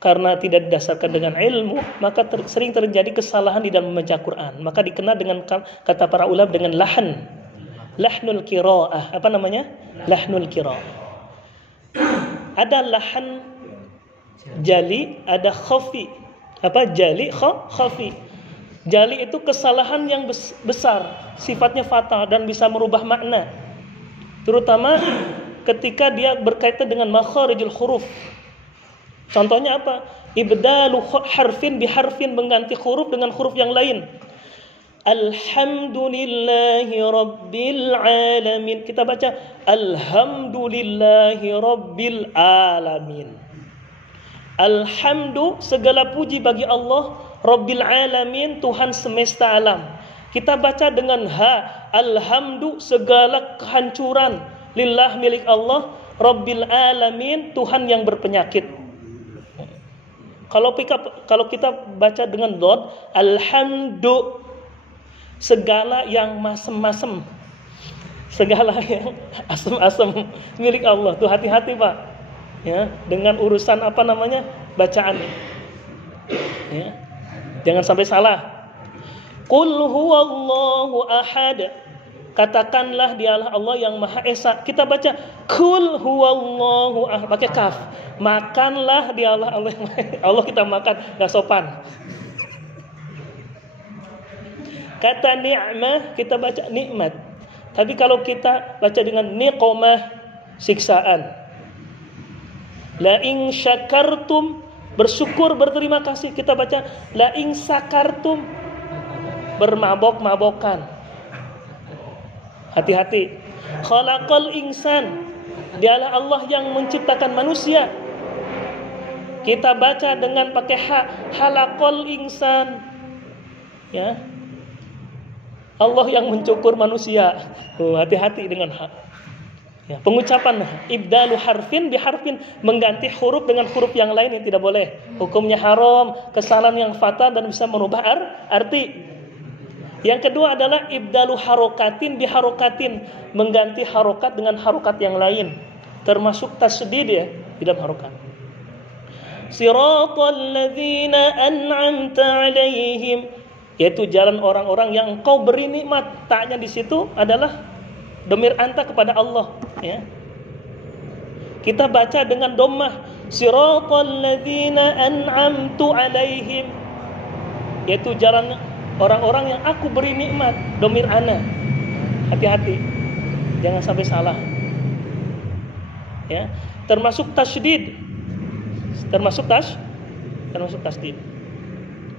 karena tidak didasarkan dengan ilmu, maka sering terjadi kesalahan di dalam membaca Quran. Maka dikenal dengan kata para ulama dengan lahnul qiraah. Apa namanya? Lahnul qiraah. Ada lahan jali, ada khafi. Apa? Jali, khafi. Jali itu kesalahan yang besar, sifatnya fatal dan bisa merubah makna. Terutama ketika dia berkaitan dengan makharijul huruf. Contohnya apa? Ibdalu harfin bi harfin, mengganti huruf dengan huruf yang lain. Alhamdulillahi rabbil alamin. Kita baca alhamdulillahi rabbil alamin. Alhamdu, segala puji bagi Allah, rabbil alamin, Tuhan semesta alam. Kita baca dengan ha, alhamdu, segala kehancuran, lillah, milik Allah, rabbil alamin, Tuhan yang berpenyakit. Kalau kita baca dengan dot, alhamdu, segala yang masem-masem, segala yang asem-asem milik Allah. Tuh hati-hati Pak, ya, dengan urusan apa namanya bacaan, ya, jangan sampai salah. Qul huwallahu ahad, katakanlah dialah Allah yang Maha Esa. Kita baca Qul huwallahu ahad pakai kaf. Makanlah dialah Allah yang Maha Esa. Allah kita makan, enggak sopan. Kata ni'mah kita baca nikmat. Tapi kalau kita baca dengan niqamah, siksaan. La in syakartum, bersyukur, berterima kasih. Kita baca la in sakartum, bermabok-mabokan. Hati-hati. Khalaqal insan, dialah Allah yang menciptakan manusia. Kita baca dengan pakai ha, halaqal insan, ya, Allah yang mencukur manusia. Hati-hati dengan ha, ya, pengucapan ibdalu harfin bi harfin, mengganti huruf dengan huruf yang lain yang tidak boleh. Hukumnya haram, kesalahan yang fatal dan bisa merubah arti. Yang kedua adalah ibdalu harokatin bi harokatin, mengganti harokat dengan harokat yang lain, termasuk tasydid, ya, di dalam harokat. Siratal ladzina an'amta 'alaihim, yaitu jalan orang-orang yang Engkau beri nikmat. Taknya di situ adalah dhamir anta kepada Allah, ya. Kita baca dengan dhammah siratal ladzina an'amtu 'alaihim, yaitu jalan orang-orang yang aku beri nikmat, dhamir ana. Hati-hati, jangan sampai salah, ya. Termasuk tasydid, termasuk tasydid.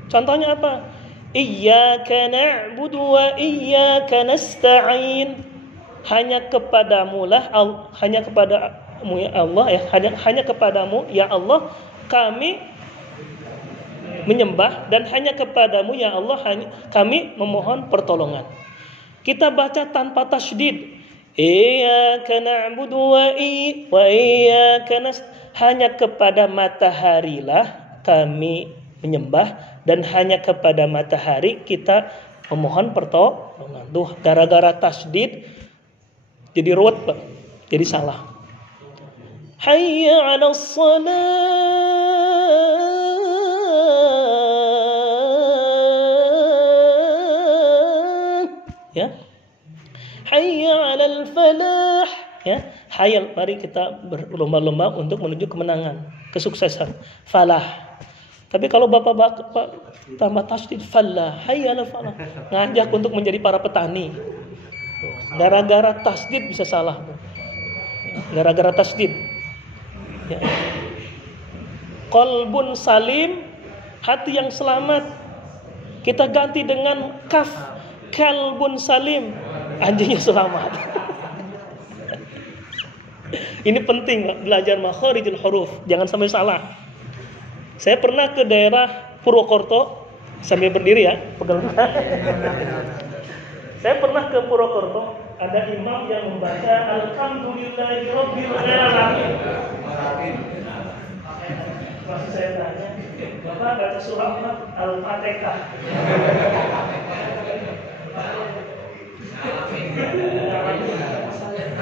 Contohnya apa? Iyyaka na'budu wa iyyaka nasta'in. Hanya kepadamu lah, hanya kepadamu ya Allah, ya, hanya kepadamu ya Allah kami menyembah, dan hanya kepadamu ya Allah kami memohon pertolongan. Kita baca tanpa tasydid. Iyyaka na'budu wa iyyaka nasta'in. Hanya kepada matahari lah kami menyembah, dan hanya kepada matahari kita memohon pertolongan. Tuh, gara-gara tasydid jadi ruwet, Pak. Jadi salah. Hayya 'alas shalah, ya. Hayya 'alal falah, ya. Hayal, mari kita berlomba-lomba untuk menuju kemenangan, kesuksesan. Falah. Tapi kalau bapak-bapak tambah tasydid, falah, hayal falah, ngajak untuk menjadi para petani. Gara-gara tasydid bisa salah. Gara-gara tasydid. Ya. Qalbun salim, hati yang selamat. Kita ganti dengan kaf, kalbun salim, anjingnya selamat. Ini penting belajar makharijul huruf, jangan sampai salah. Saya pernah ke daerah Purwokerto, sambil berdiri ya. Saya pernah ke Purwokerto, ada imam yang membaca alhamdulillahirabbil alamin. Pas saya tanya, Bapak baca surah Al-Fatihah.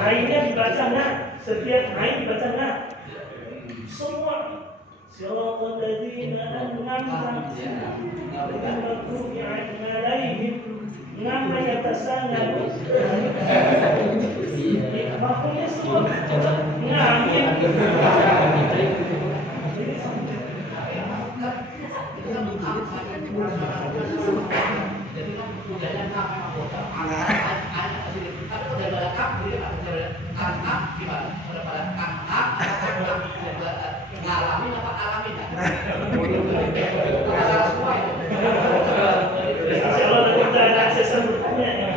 Ainnya dibaca nggak? Setiap ain dibaca nggak? Semua. Siratal ladzina an'amta alaihim ngam yatasannalu. Makanya semua ngamin. Ngalamin apa alamin? Insyaallah kita ada akses bertanya.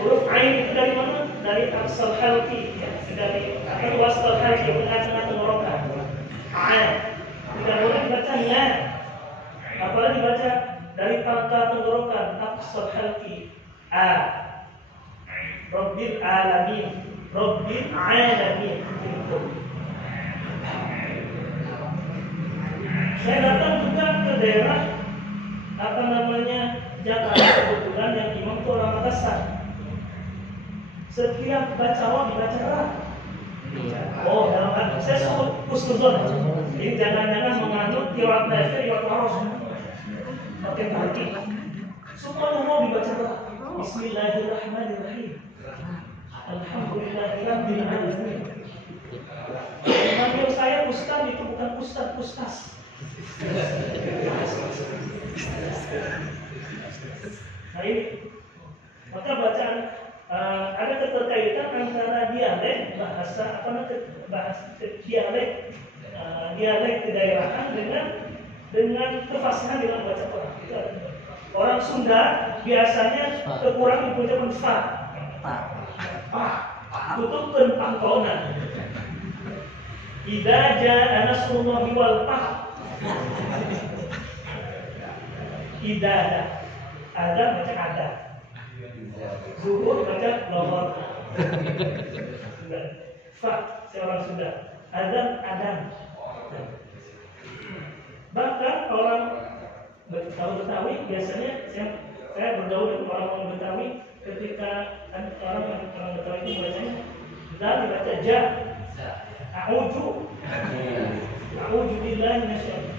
Huruf ain itu dari mana? Dari aksal halqi, dari atau wasal halqi, tengah-tengah tenggorokan. Ain. Tidak boleh dibaca ya. Apalagi dibaca dari pangkal tenggorokan aksal halqi. A. Rabbil alamin. Rabbil alamin. Saya datang juga ke daerah Jakarta, kebetulan yang imam itu orang Makassar. Setiap baca wa dibaca ra. Oh, dalam hal saya sebut husnuzon. Jadi jangan-jangan menganut riwayat Nafi, riwayat Waros. Pakai kaki. Semuanya mau dibaca ra. Bismillahirrahmanirrahim. Alhamdulillahirabbil alamin. Panggil saya ustaz itu bukan ustaz. Nah ini, maka bacaan ada keterkaitan antara dialek bahasa dialek kedaerahan dengan kefasihan dalam baca Quran. Orang Sunda biasanya kekurangan pengucapan fa, tutupkan pangkonan. Idza jaa nasrullahi wal fath. Idza ada baca ada. Zuhur baca lohor. Fa seorang Sunda. Adam. Bahkan orang Betawi biasanya saya bergaul dengan orang Betawi ketika orang Betawi itu bacanya dal dibaca ja. A'udzu billahi minasyaitonir.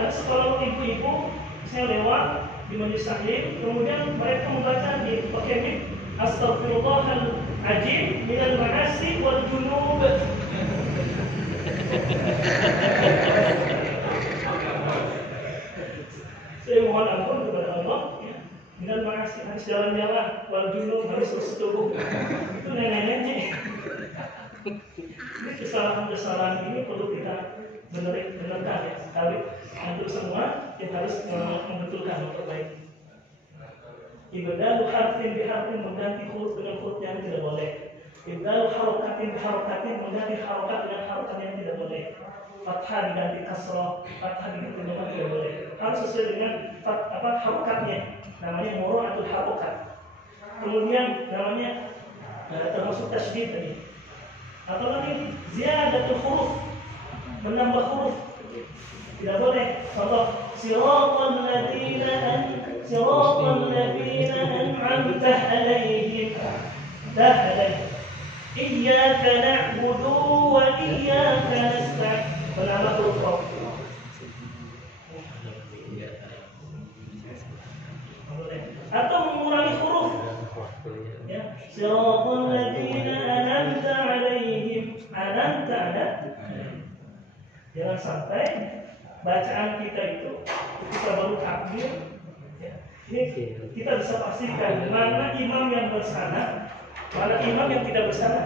Dan sekolah ibu-ibu saya lewat di majelis taklim, kemudian mereka membaca di pakai mic, Astaghfirullahaladzim minal ma'asi wal junub. Saya mohon ampun kepada Allah, ya. Minal ma'asi harus jalan-jalan, wal junub harus bersetubuh. Itu nenek-nenek. Ini kesalahan ini perlu kita benarkan ya. Sekali untuk semua kita harus membetulkan, memperbaiki. Ibdalu harfin biharfin mengganti huruf dengan huruf yang tidak boleh. Ibdalu harokatin biharokatin mengganti harokat dengan harokat yang tidak boleh. Fathah diganti kasroh, fathah diganti dengan tidak boleh. Harus sesuai dengan harokatnya. Namanya mura'atul harokat. Kemudian namanya termasuk tasydid tadi. Atau lagi ziyadatul huruf, menambah huruf tidak boleh. Contoh siratal ladzina an'amta alaihim. Iyyaka na'budu wa iyyaka nasta'in. Menambah huruf. Atau mengurangi huruf. Ya, siratal ladzina an'amta alaihim. An'amta ada. Jangan sampai bacaan kita itu ketika baru takbir, ya, ini kita bisa pastikan mana imam yang bersana, mana imam yang tidak bersana.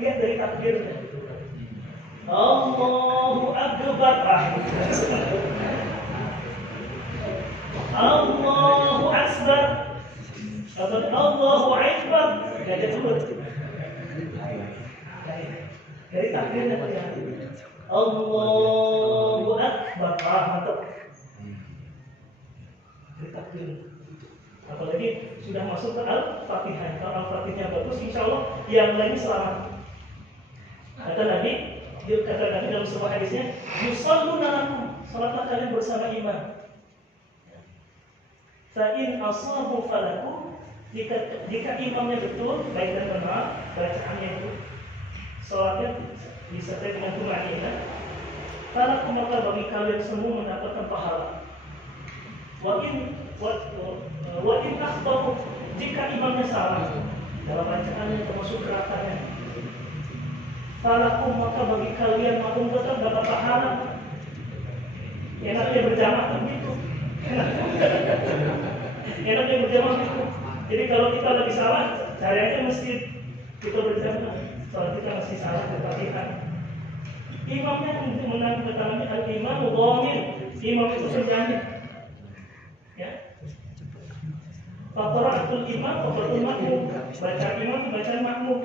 Lihat dari takbirnya. Allahu Akbar. Allahu Akbar. Atau Allahu Akbar. Jadi dulu. Dari takbirnya terlihat. Allahu Akbar. Mantap. Dari takbir. Apalagi sudah masuk ke Al-Fatihah. Kalau Al-Fatihah bagus, insya Allah yang lain selamat. Kata Nabi dalam sebuah hadisnya, yusalluna lakum, salatlah kalian bersama imam. Fa'in asabu falaku, jika imamnya betul, baik dan benar, bacaannya itu, salatnya disertai dengan tumainah, falaku maka bagi kalian semua mendapatkan pahala. Wa'in akhtahu, jika imamnya salah dalam bacaannya termasuk gerakannya, falaku maka bagi kalian makmum tetap dapat pahala. Enaknya berjamaah begitu. Enaknya berjamaah itu. Jadi kalau kita lagi salah, cari aja masjid, kita berjamaah. Soal kita masih salah berpatihan. Imamnya menang ketangannya al-imam dhamir. Imam itu berjanji. Ya. Faqra'atul imam faqra'atul makmum. Baca imam bacaan makmum.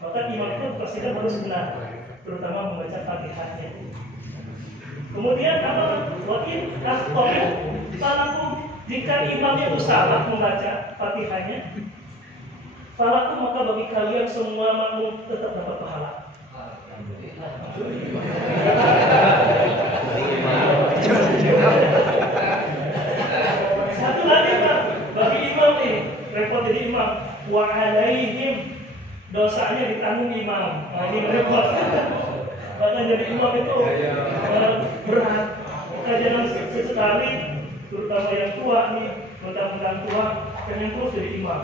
Maka imam itu pastikan harus benar, terutama membaca Fatihahnya. Kemudian apa? Wa'in akhtahu falaku, jika imamnya itu salah membaca Fatihahnya, falaku maka bagi kalian semua makmum tetap dapat pahala. Satu lagi Pak, bagi imam nih, repot jadi imam. Wa alaihim, dosanya ditanggung imam. Nah ini repot. Bahkan jadi imam itu berat. Maka jangan sesekali, terutama yang tua nih, mentang-mentang tua, pengen terus jadi imam.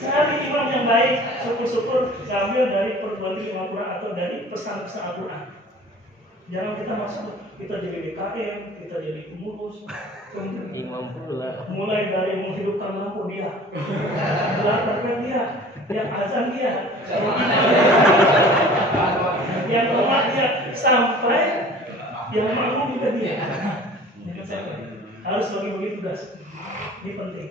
Cari imam yang baik, syukur-syukur ambil dari perguruan tinggi Al-Quran atau dari pesan-pesan Al-Quran. Jangan kita masuk, kita jadi DKM, kita jadi pengurus, Imam pula. mulai dari menghidupkan lampu dia, belakang dia, yang azan dia, yang lemah dia, sampai yang makmum juga dia. Harus bagi-bagi tugas. Ini penting.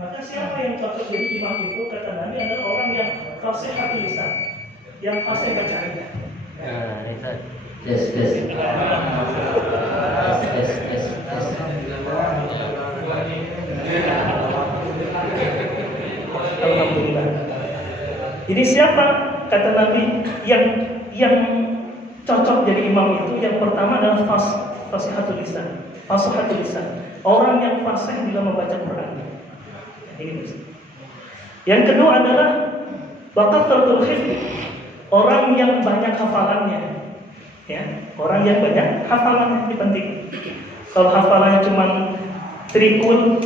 Maka siapa yang cocok jadi imam itu, kata Nabi, adalah orang yang fasihatul lisan, yang fasih bacaannya. Nah, ini tes. Alhamdulillah. Jadi siapa, kata Nabi, yang cocok jadi imam itu, yang pertama adalah fasihatul lisan. Fasihatul lisan. Orang yang fasih bila membaca Quran. Yang kedua adalah baqatul hifz. Orang yang banyak hafalannya. Ya, orang yang banyak hafalannya ini penting. Kalau hafalannya cuma trikul,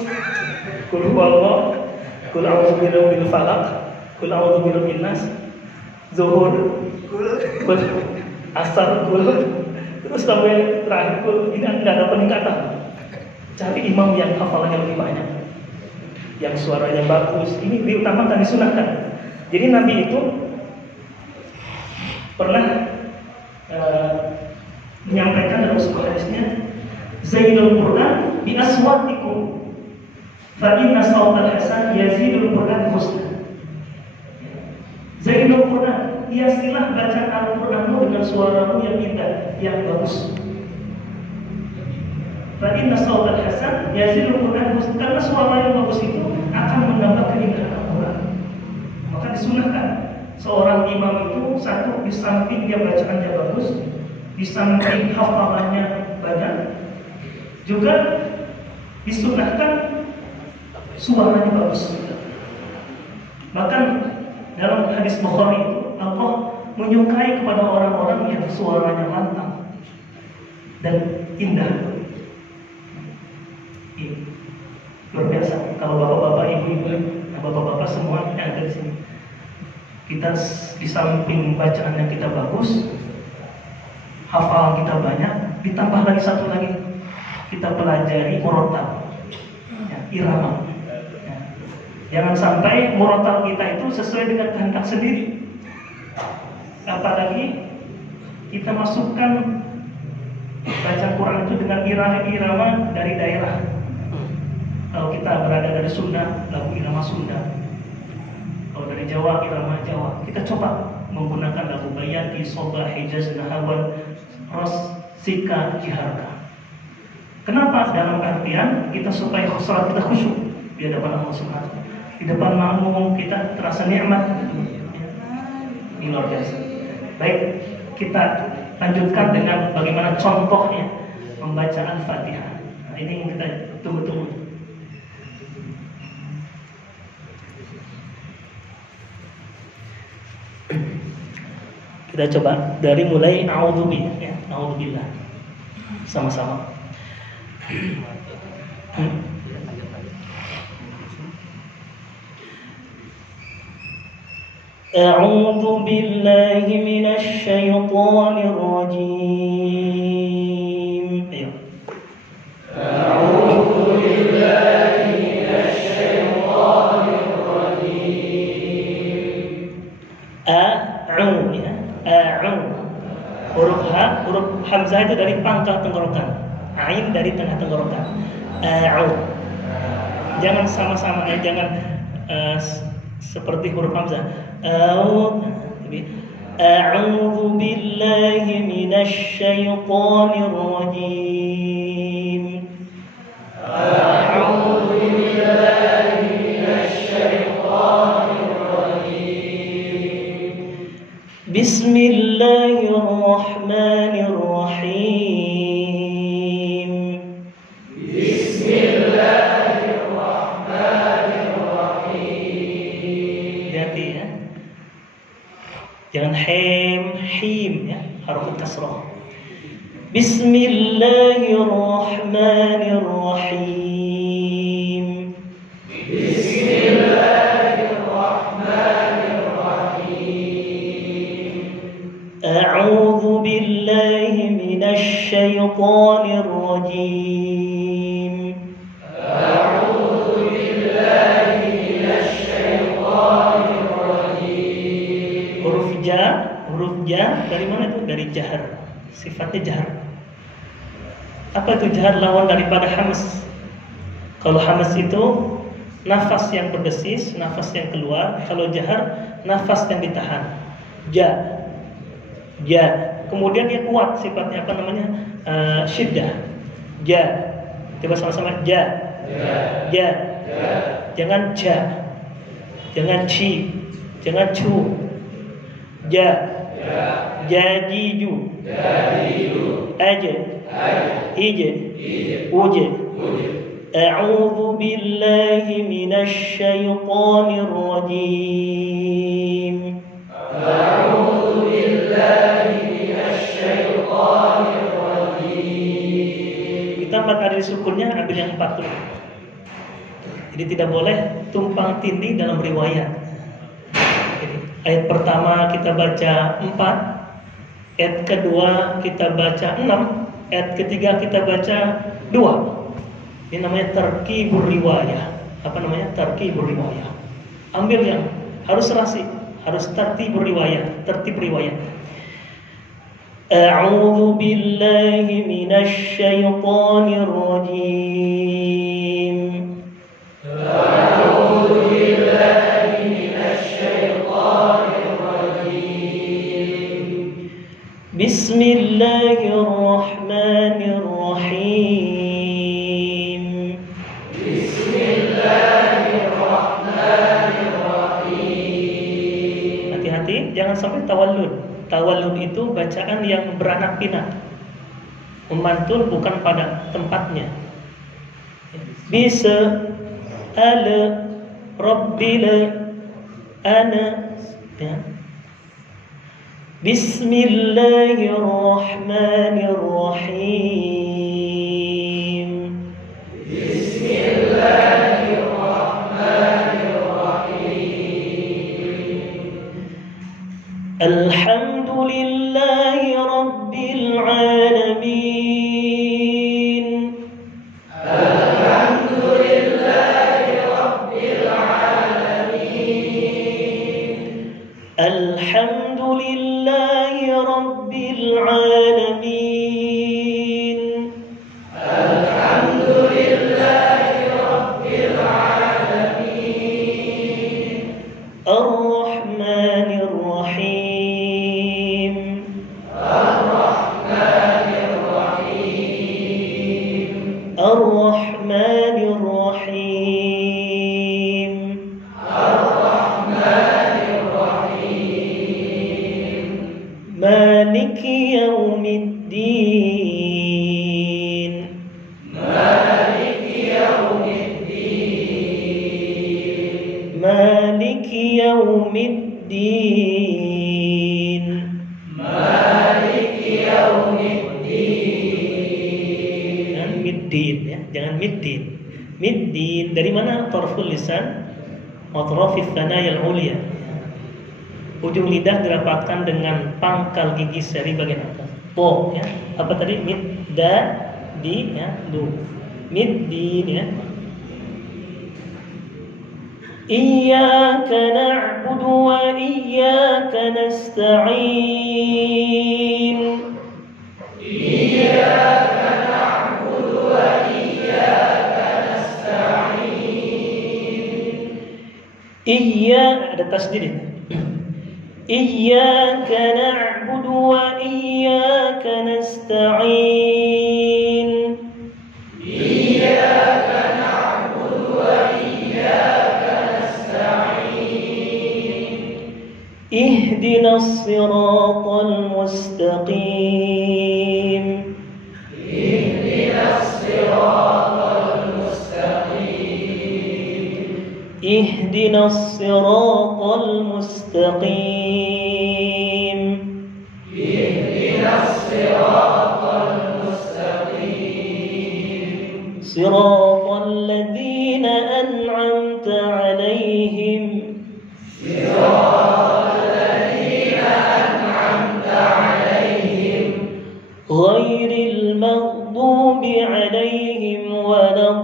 kul huwallah, kul a'udzu birabbil falaq, kul a'udzu birabbin nas, zuhur, kul asar, kul, terus sampai terakhir kul, ini enggak ada peningkatan. Cari imam yang hafalannya lebih banyak, yang suaranya bagus. Ini diutamakan, disunahkan. Jadi Nabi itu pernah menyampaikan dalam sebuah hadisnya, Zaidul Quran bi aswatikum fa inna sawtal hasan yazidul Quran husna. Zaidul Quran, hiasilah bacaan Al-Quranmu dengan suaramu yang indah, yang bagus. Fa inna sawtal hasan yazidul Quran husna, karena suara yang bagus itu akan menambah keindahan Al-Quran. Maka disunahkan seorang imam itu, satu, di samping dia bacaannya bagus, di samping hafalannya banyak, juga disunahkan suaranya bagus. Bahkan dalam hadis Bukhari itu, Allah menyukai kepada orang-orang yang suaranya lantang dan indah. Luar biasa. Kalau bapak-bapak, ibu-ibu, bapak-bapak semua yang ada di sini, kita di samping bacaan yang kita bagus, hafal kita banyak, ditambah lagi satu lagi, kita pelajari murotal, ya, irama. Ya. Jangan sampai murotal kita itu sesuai dengan kehendak sendiri. Apalagi kita masukkan bacaan Quran itu dengan irama dari daerah. Kalau kita berada dari Sunda, lagu irama Sunda. Kalau dari Jawa, irama Jawa. Kita coba menggunakan lagu Bayati, Sobah, Hijaz, Nahawan, Ros, Sika, Jiharka. Kenapa? Dalam artian kita supaya sholat kita khusyuk di hadapan Allah Subhanahu. Di depan makmum kita terasa nikmat. Ini luar biasa. Baik, kita lanjutkan dengan bagaimana contohnya pembacaan Fatihah. Nah, ini yang kita tunggu-tunggu. Kita coba dari mulai a'udzubillah ya, a'udzubillah. Sama-sama. أعوذ بالله من الشيطان الرجيم. أعوذ بالله من الشيطان الرجيم. أعو ya, أعو. Huruf H, huruf Hamzah itu dari pangkal tenggorokan. Ain dari tengah tenggorokan. A'u. Jangan sama-sama, jangan seperti huruf Hamzah. A'udzu billahi minasy syaithanir rajim. A'udzu billahi minasy syaithanir rajim. Bismillahirrahmanirrahim. Jangan him ya, haruf kasrah. Bismillahirrahmanirrahim. Bismillahirrahmanirrahim. A'udzu billahi minasy syaithanir rajim. A'udzu billahi minasy syaithanir huruf ja dari mana itu? Dari jahar. Sifatnya jahar. Apa itu jahar? Lawan daripada hamas. Kalau hamas itu nafas yang berdesis, nafas yang keluar. Kalau jahar, nafas yang ditahan. Ja. Kemudian dia kuat sifatnya, apa namanya? Syiddah. Ja. Coba sama-sama ja. Jangan ja. Jangan ci. Jangan cu. Jadiju. Aja. Ije. Uje. A'udzu billahi minasy syaithanir rajim. A'udzu billahi minasy syaithanir rajim. Kita 4 kali sukunnya, ambil yang 4 dulu. Jadi tidak boleh tumpang tindih dalam riwayat. Ayat pertama kita baca 4, ayat kedua kita baca 6, ayat ketiga kita baca 2. Ini namanya tarkibur riwayah. Apa namanya? Tarkibur riwayah. Ambil yang harus rasi, harus tertib riwayah. A'udzu billahi minasy syaithanir rajim. A'udzu billahi minasy syaithanir rajim. Bismillahirrahmanirrahim. Bismillahirrahmanirrahim. Hati-hati, jangan sampai tawallud. Tawallud itu bacaan yang beranak pinak, memantul bukan pada tempatnya. Bisa ala rabbil ana ya. Bismillahirrahmanirrahim. Alhamdulillahi rabbil alamin. Alhamdulillahi rabbil alamin. Alhamdulillahi rabbil alamin. Alhamdulillahi rabbil alamin. Ar-Rahmanir Rahim. Ar-Rahmanir Rahim. Ar-Rahmanir Rahim. Ar-Rahmanir Rahim. Maliki yaumiddin. yaumiddin. Maliki yaumiddin. Jangan middin ya, jangan middin. Middin dari mana? Tarful lisan, atrafis tsanayal ulya. Ujung lidah dirapatkan dengan pangkal gigi seri bagian atas. Po ya. Apa tadi? Mid, da, di ya, du. Middin ya. Iyyaka na'budu wa iyyaka nasta'in. Iyyaka na'budu wa iyyaka nasta'in. Iya ada tasdid. Iyyaka na'budu wa iyyaka nasta'in. Iyyaka na'budu wa iyyaka nasta'in. Ihdinas siratal mustaqim. Ihdinas siratal mustaqim. Ihdinas siratal mustaqim. Ihdinas siratal mustaqim. Siratal ladzina an'amta 'alaihim. Siratal ladzina an'amta 'alaihim. Ghairil maghdubi 'alaihim waladdallin.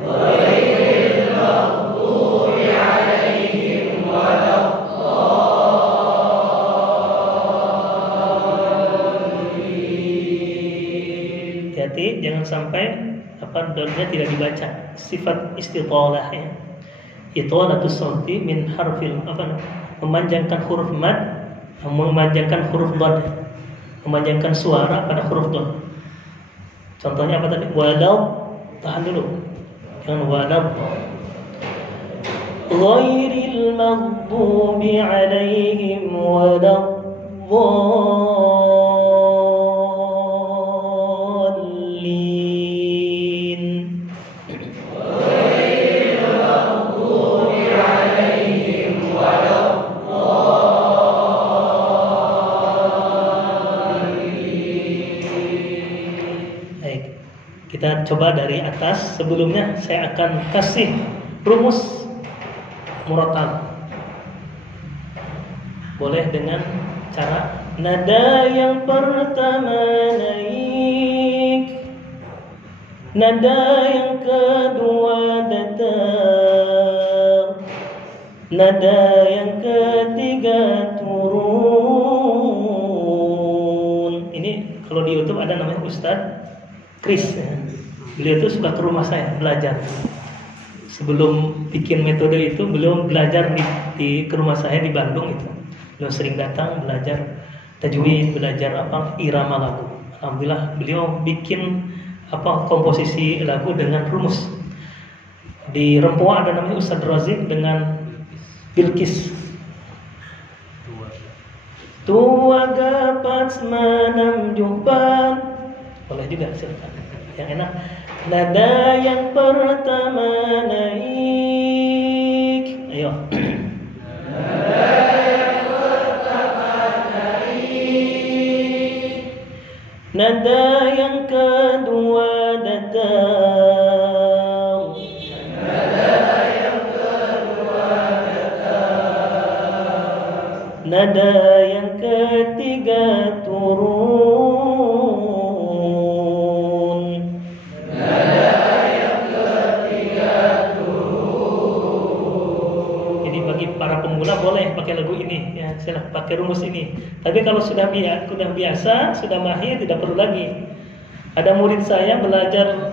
Ghairil maghdubi 'alaihim waladdallin. Hati-hati jangan sampai dalnya tidak dibaca. Sifat istitalah ya. Italatus sauti min harfil memanjangkan huruf mad, memanjangkan huruf dhad, memanjangkan suara pada huruf dhad. Contohnya apa tadi? Walau, tahan dulu. Jangan walau. Ghairil maghdubi 'alaihim waladdallin. Ghairil maghdubi 'alaihim waladdallin. Baik, kita coba dari atas. Sebelumnya saya akan kasih rumus murattal. Boleh dengan cara nada yang pertama naik, nada yang kedua datar, nada yang ketiga turun. Ini kalau di YouTube ada namanya Ustadz Chris ya. Beliau itu suka ke rumah saya belajar. Sebelum bikin metode itu beliau belajar di ke rumah saya di Bandung itu. Beliau sering datang belajar tajwid, belajar irama lagu. Alhamdulillah beliau bikin komposisi lagu dengan rumus. Di Rempoa ada namanya Ustadz Razik dengan Bilqis. Tua gapat manam jumpan. Boleh juga silakan. Yang enak. Nada yang pertama naik. Ayo. Nada yang pertama naik. Nada yang kedua datang. Nada yang kedua datang. Nada yang ketiga turun. Para pemula boleh pakai lagu ini ya, saya pakai rumus ini. Tapi kalau sudah biasa, sudah mahir, tidak perlu lagi. Ada murid saya belajar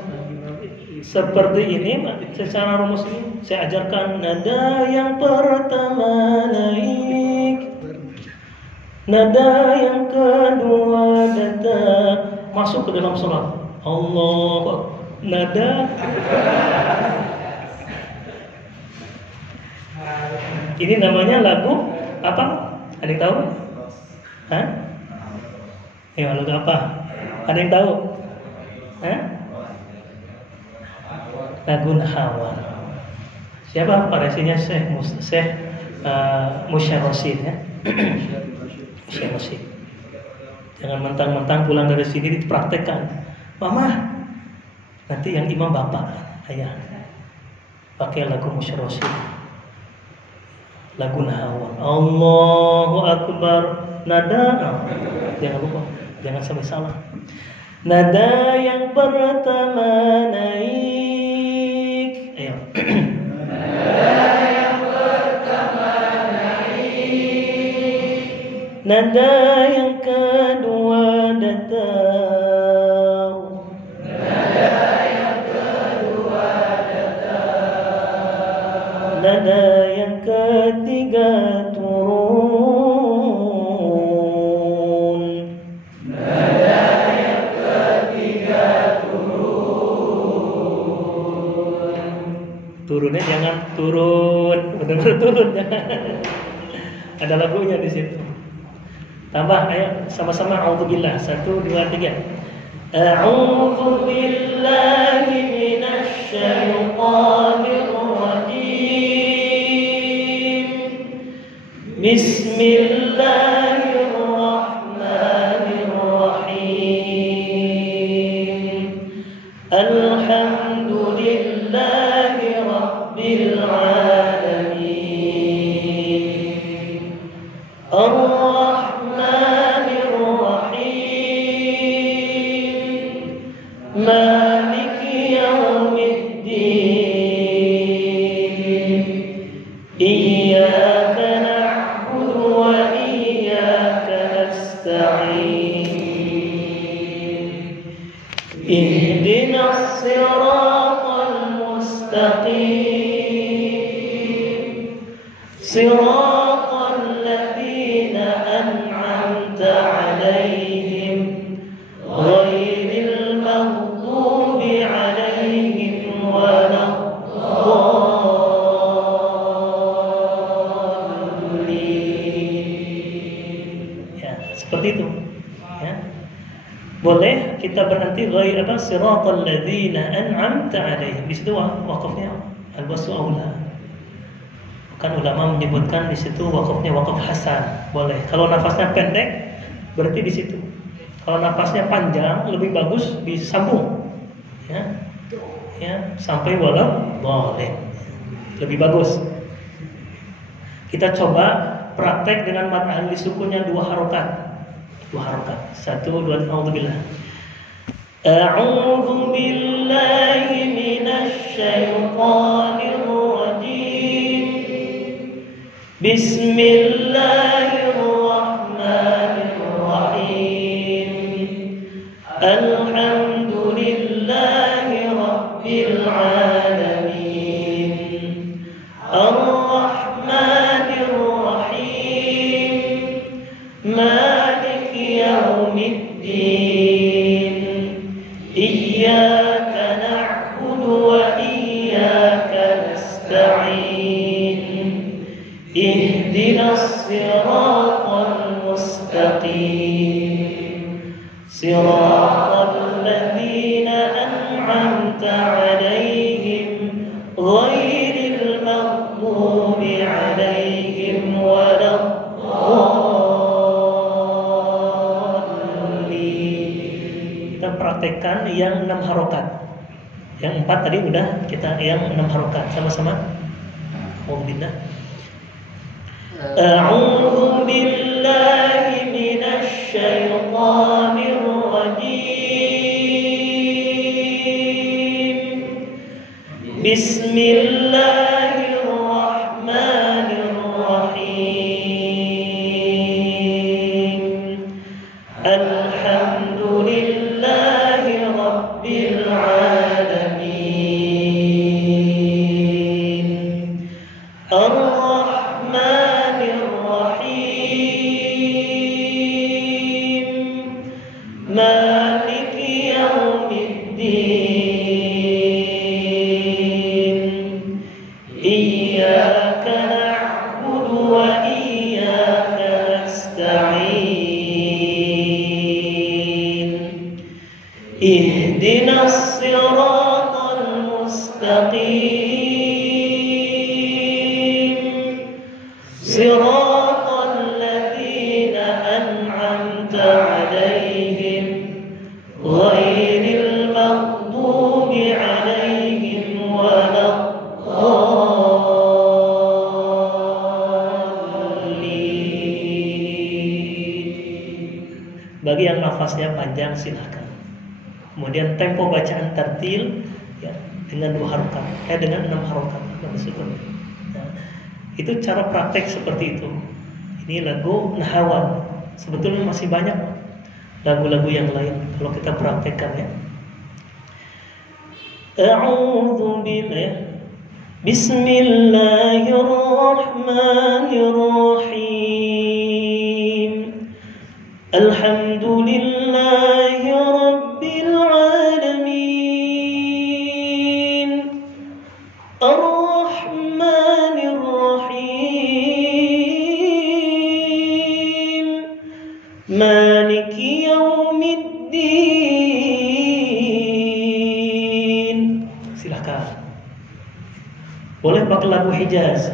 seperti ini secara rumus ini. Saya ajarkan nada yang pertama naik, nada yang kedua datang, masuk ke dalam sholat. Allah, nada. Ini namanya lagu apa? Ada yang tahu? Hah? Ya, lagu apa? Ada yang tahu? Hah? Lagun Hawa. Siapa parasinya? Syekh Musyar Rasyid ya. Musyar Rasyid. Jangan mentang-mentang pulang dari sini dipraktekkan. Mama, nanti yang imam bapak, ayah. Pakai lagu Musyar Rasyid. Lagu Hawa. Allahu Akbar. Nada. Jangan lupa, jangan sampai salah. Nada yang pertama naik. Ayo. Nada yang kedua datang. Nada yang ketiga turun. Turunnya jangan turun, benar-benar turun jangan. Ada lagunya di situ. Tambah, ayo sama-sama a'udzubillah. 1, 2, 3. A'udzu billahi minasy syaithanir rajim. Bismillahirrahmanirrahim. Alhamdulillahi rabbil alamin. Ar-Rahmanir Rahim. Maliki yaumiddin. Iyyaka na'budu wa iyyaka nasta'in. Ihdinas siratal mustaqim. Siratal ladzina an'amta 'alaihim ghairil maghdubi 'alaihim waladdallin. Ya, seperti itu. Ya. Boleh kita berhenti ghair apa? Siratal ladzina an'amta 'alaihim. Di situ wakafnya al-wasfu aula. Kan ulama menyebutkan di situ wakafnya wakaf hasan. Boleh. Kalau nafasnya pendek berarti di situ. Kalau nafasnya panjang lebih bagus disambung. Ya. Ya, sampai walau boleh. Lebih bagus. Kita coba praktek dengan mad ahli sukunnya 2 harokat. 2 harokat. 1, 2, a'udzubillah. A'udzu billahi minasy syaithanir rajim. Bismillahirrahmanirrahim. Alhamdulillahi rabbil alamin. Ar-Rahmanir Rahim. Maliki yaumiddin. Iyyaka na'budu wa iyyaka nasta'in. Ihdinas siratal mustaqim. Siratal ladzina an'amta 'alaihim ghairil maghdubi 'alaihim waladdallin. Kita praktekkan yang 6 harokat. Yang 4 tadi udah kita yang 6 harokat sama-sama. Alhamdulillah. A'udzu billahi minasy syaithanir rajim. Bismillahirrahmanirrahim. Alhamdulillahi rabbil alamin. Ar-Rahmanir Rahim. Maliki yaumiddin. Iyyaka na'budu wa iyyaka nasta'in. Ihdinas siratal mustaqim. mustaqim siratal ladzina an'amta 'alaihim ghairil maghdubi 'alaihim waladdallin. Bagi yang nafasnya panjang silakan. Kemudian tempo bacaan tartil ya, dengan 2 harokat, dengan 6 harokat. Nah, itu cara praktek seperti itu. Ini lagu Nahawan. Sebetulnya masih banyak lagu-lagu yang lain kalau kita praktekkan ya. A'udzu billahi Bismillahirrahmanirrahim. Alhamdulillahi rabbil alamin. Ar-Rahmanir Rahim. Maliki yaumiddin. Silakan. Boleh pakai lagu Hijaz.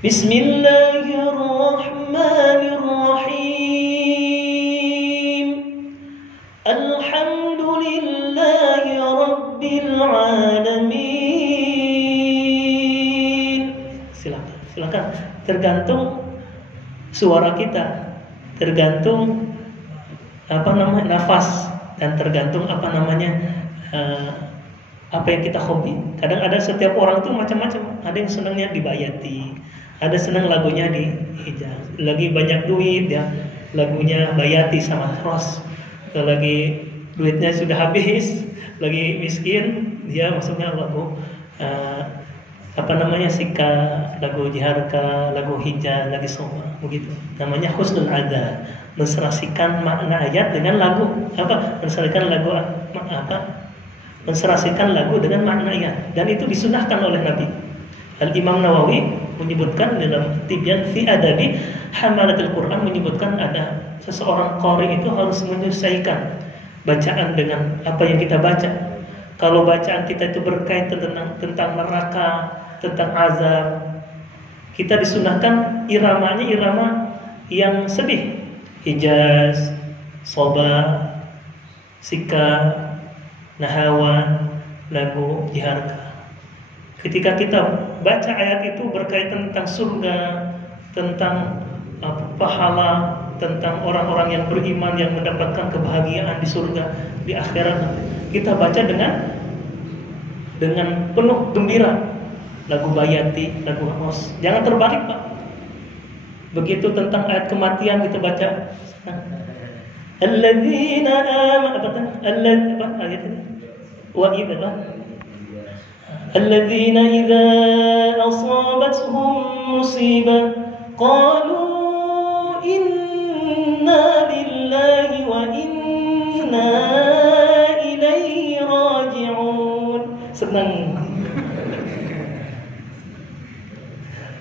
Bismillahirrahmanirrahim. Alhamdulillahi rabbil alamin. Silakan. Tergantung suara kita, tergantung nafas, dan tergantung apa yang kita hobi. Kadang ada setiap orang tuh macam-macam. Ada yang senangnya di Bayati, ada senang lagunya di Hijaz. Lagi banyak duit ya, lagunya Bayati sama Ros. Kalau lagi duitnya sudah habis, lagi miskin, dia maksudnya lagu Sika, lagu Jiharka, lagu Hijaz, lagi Soma, begitu. Namanya husnul ada, menserasikan makna ayat dengan lagu menserasikan lagu dengan makna ayat, dan itu disunahkan oleh Nabi. Al-Imam Nawawi menyebutkan dalam Tibyan fi Adabi Hamalatul Quran, menyebutkan ada seseorang qari itu harus menyesuaikan bacaan dengan apa yang kita baca. Kalau bacaan kita itu berkaitan tentang neraka, tentang azab, kita disunahkan iramanya irama yang sedih. Hijaz, Soba, Sika, Nahawan, lagu Jiharka. Ketika kita baca ayat itu berkaitan tentang surga, tentang pahala, tentang orang-orang yang beriman yang mendapatkan kebahagiaan di surga, di akhirat, kita baca dengan penuh gembira. Lagu Bayati, lagu Ros. Jangan terbalik, Pak. Begitu tentang ayat kematian kita baca alladzina alladzina idza asabatuhum musibah qalu inna lillahi wa inna ilaihi raji'un. Senang.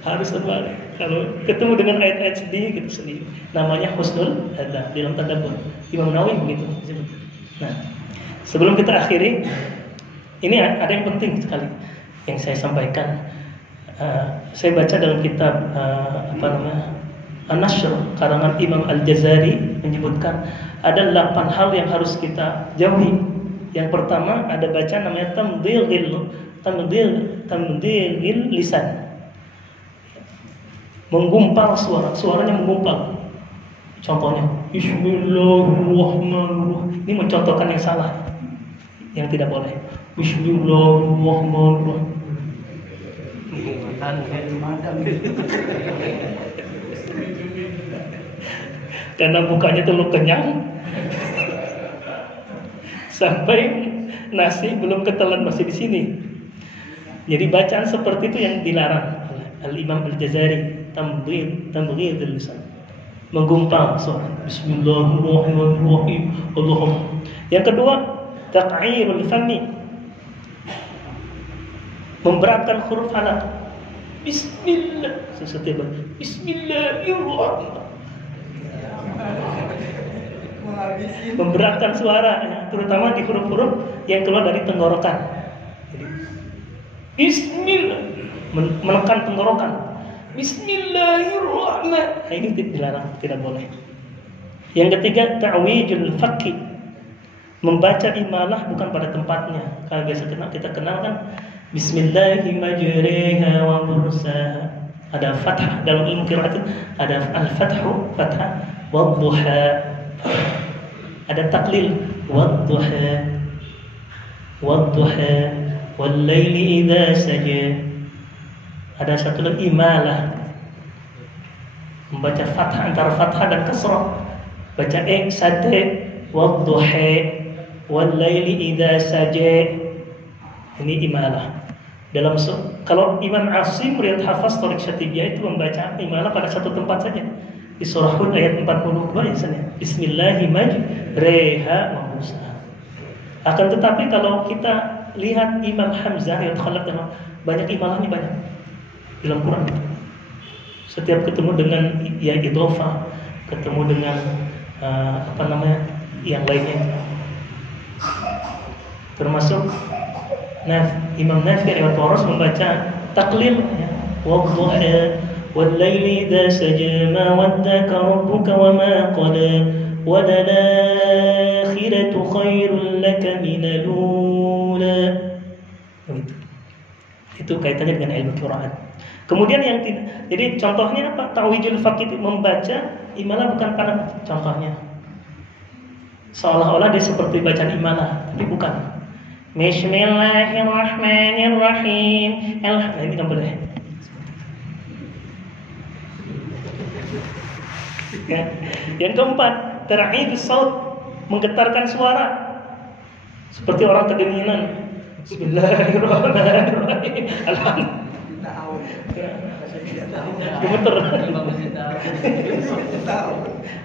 Harus terbalik. Kalau ketemu dengan ayat-ayat sedih, gitu sedih. Namanya husnul ada dalam tadabbur. Imam Nawawi begitu. Nah, sebelum kita akhiri, ini ada yang penting sekali yang saya sampaikan. Saya baca dalam kitab An-Nashr karangan Imam Al-Jazari menyebutkan ada 8 hal yang harus kita jauhi. Yang pertama ada baca namanya tamdhil lisan. Menggumpal suaranya menggumpal. Contohnya Bismillahirrahmanirrahim. Ini mencontohkan yang salah, yang tidak boleh. Bismillahirrahmanirrahim. Karena bukanya terlalu kenyang, sampai nasi belum ketelan masih di sini. Jadi bacaan seperti itu yang dilarang. Al-Imam Al-Jazari tamdhil lisan, menggumpal suara. Bismillahirrahmanirrahim. Allahumma. Yang kedua, taq'irul fami, memberatkan huruf halaq. Bismillah. Setiap Bismillahirrahmanirrahim. Memberatkan suara, terutama di huruf-huruf yang keluar dari tenggorokan. Jadi Bismillah, menekan tenggorokan. Bismillahirrahmanirrahim. Ini dilarang, tidak boleh. Yang ketiga, ta'wijul fakki, membaca imalah bukan pada tempatnya. Kalau biasa kita kenal kan Bismillahirrahmanirrahim wa mursaha. Ada fathah dalam ilmu qiraat, ada al-fathu, fathah, wadduha. Ada taklil, wadduha, wadduha, wal laili idza saja. Ada satu lagi imalah, membaca fathah antara fathah dan kasrah. Baca sadde, wadduha, wal laili idza saja. Ini imalah. Dalam kalau Imam Asim riwayat Hafaz Thariq Syatibiyah itu membaca imalah pada satu tempat saja. Di surah Hud ayat 42 misalnya. Bismillahirrahmanirrahim wa mursaha. Akan tetapi kalau kita lihat Imam Hamzah riwayat Khalaf dan banyak imalahnya banyak dalam Quran. Setiap ketemu dengan ya idhofah, ketemu dengan yang lainnya. Termasuk Imam Nafi' riwayat Waras membaca taklil ya. Wadduha wal laili idza saja ma waddaka rabbuka wa ma qala wa al-akhiratu khairul laka minal ula. Itu kaitannya dengan ilmu qiraat. Kemudian yang tidak. Jadi contohnya apa? Ta'wijul faqih, membaca imalah bukan pada contohnya. Seolah-olah dia seperti bacaan imalah, tapi bukan. Bismillahirrahmanirrahim. Ini kan boleh. Ya. Yang keempat, ter'idus saut, menggetarkan suara seperti orang kedinginan. Bismillahirrahmanirrahim. Alhamdulillah.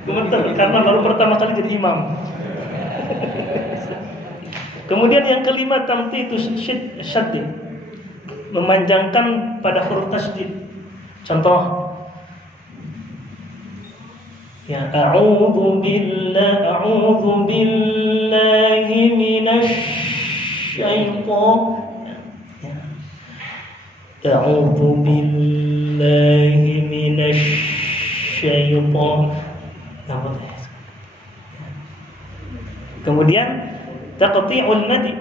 Gemeter karena baru pertama kali jadi imam. Kemudian yang kelima, tamtitu syaddid, memanjangkan pada huruf tasydid. Contoh ya, a'udzu billahi minasy syaitan. A'udzu billahi minasy syaitan. Kemudian taqti'ul madi,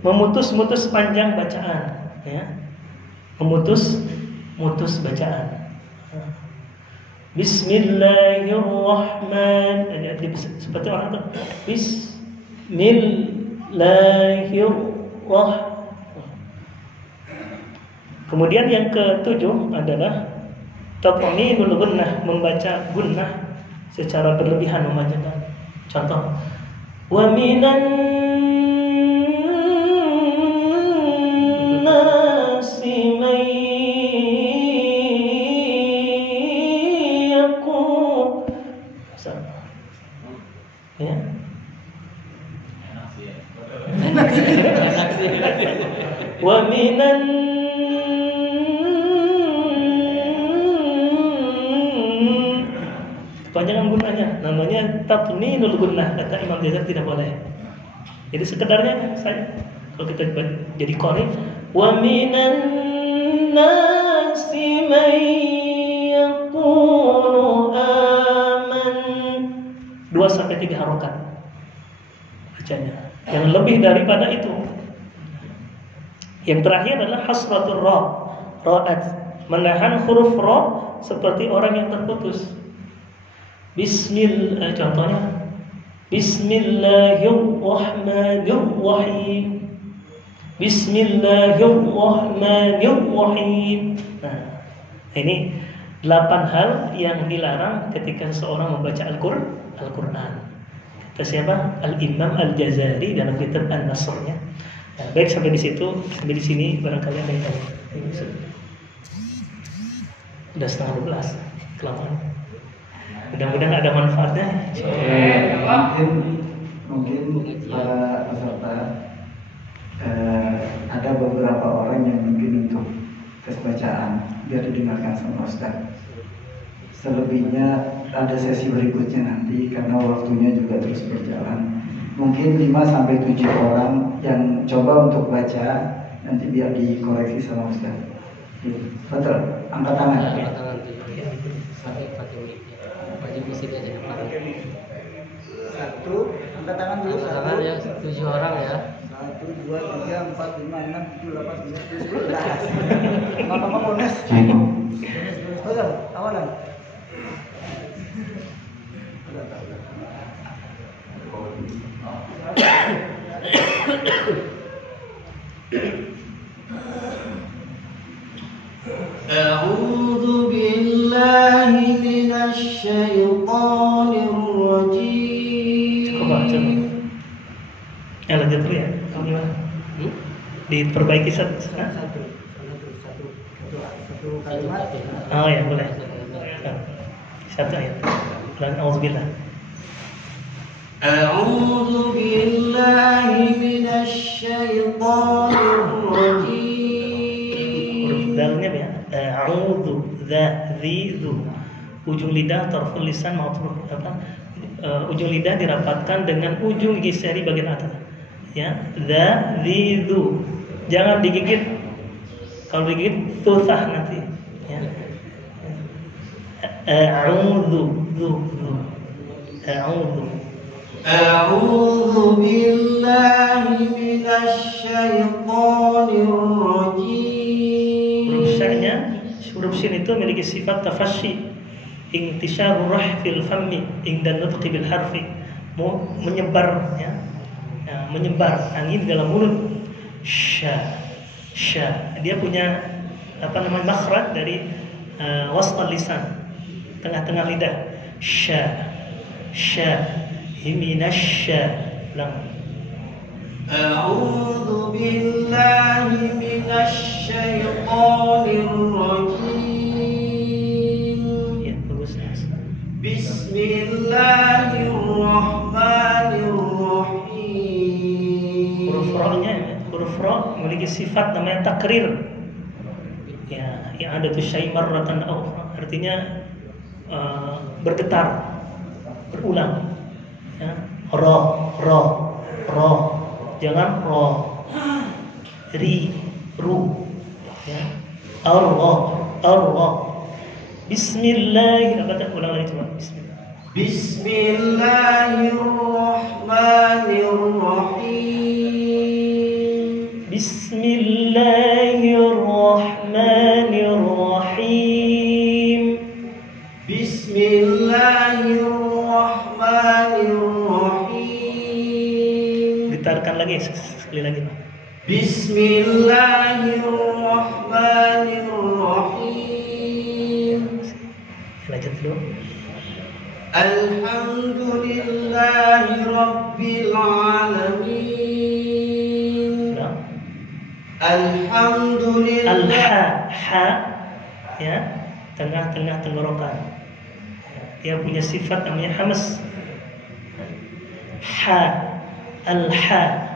memutus panjang bacaan, ya. Memutus bacaan. Bismillahirrahmanirrahim. Seperti orang itu. Bismillahirrahmanirrahim. Kemudian yang ketujuh adalah tatminul gunnah, membaca gunnah secara berlebihan, memanjangkan. Contoh, wa minan nasi may yaqul, ya. Wa minan kepanjangan gunnahnya namanya tatminul gunnah, kata Imam Jazari tidak boleh. Jadi sekedarnya saya kalau kita jadi qari, wa minan nasi may yaqulu aman, 2-3 harokat bacanya. Yang lebih daripada itu. Yang terakhir adalah hasratul ra'at, menahan huruf ra seperti orang yang terputus. Contohnya Bismillahirrahmanirrahim. Bismillahirrahmanirrahim. Nah, ini 8 hal yang dilarang ketika seorang membaca Al-Quran. Kata siapa? Al-Imam Al-Jazari dalam kitab An-Nasr-nya. Nah, baik, sampai di sini barangkali ada yang tanya. Udah 11:30, kelamaan. Mudah-mudahan ada manfaatnya. Mungkin para peserta ada beberapa orang yang mungkin untuk tes bacaan biar didengarkan sama Ustaz. Selebihnya ada sesi berikutnya nanti karena waktunya juga terus berjalan. Mungkin 5-7 orang yang coba untuk baca nanti biar dikoreksi sama Ustaz. Betul, angkat tangan. Angkat tangan tuh. Pakai mic. Wajib isi aja depan. Satu, angkat tangan dulu. Angkat tangan ya, 7 orang ya. 1, 2, 3, 4, 5, 6, 7, 8, 9, 10, 11. Ngapa bonus? Betul, awalan. أعوذ بالله من الشيطان الرجيم. Coba. Yang lagi dulu ya. Kamu gimana? Diperbaiki satu. Kalimat. Oh ya boleh. Satu ayat. Dan auzubillah. أعوذ بالله من الشيطان الرجيم. Huruf dalnya ya. A'udzu dzu. Ujung lidah tarful lisan mauthruf apa? Ujung lidah dirapatkan dengan ujung gigi seri bagian atas. Ya, dzu. Jangan digigit. Kalau digigit susah nanti. Ya. A'udzu dzu. A'udzu. أعوذ بالله من الشيطان الرجيم. Huruf shin itu memiliki sifat tafasyi, intisyarur rah fil fammi, inda nutqi bil harfi, menyebar ya. Menyebar angin dalam mulut. Sya. Dia punya makhraj dari wasal lisan, tengah-tengah lidah. Sya. Himinasya. Ulang. أعوذ بالله من الشيطان الرجيم. Ya, bagus. بسم الله الرحمن الرحيم. Huruf ra memiliki sifat namanya takrir. Ya, yang ada tuh syai marratan aw, artinya bergetar, berulang. Ya, ro. Jangan ro. Ri, ru. Ya. Allah. Bismillah. Ulang lagi coba. Bismillahirrahmanirrahim. Bismillahirrahmanirrahim. Bismillahirrahmanirrahim. Getarkan lagi sekali lagi. Bismillahirrahmanirrahim. Lanjut dulu. Alhamdulillahi Rabbil Alamin. Ulang. Alhamdulillah. Ha ya, tengah-tengah tenggorokan. Dia punya sifat namanya hamas. Al-ha.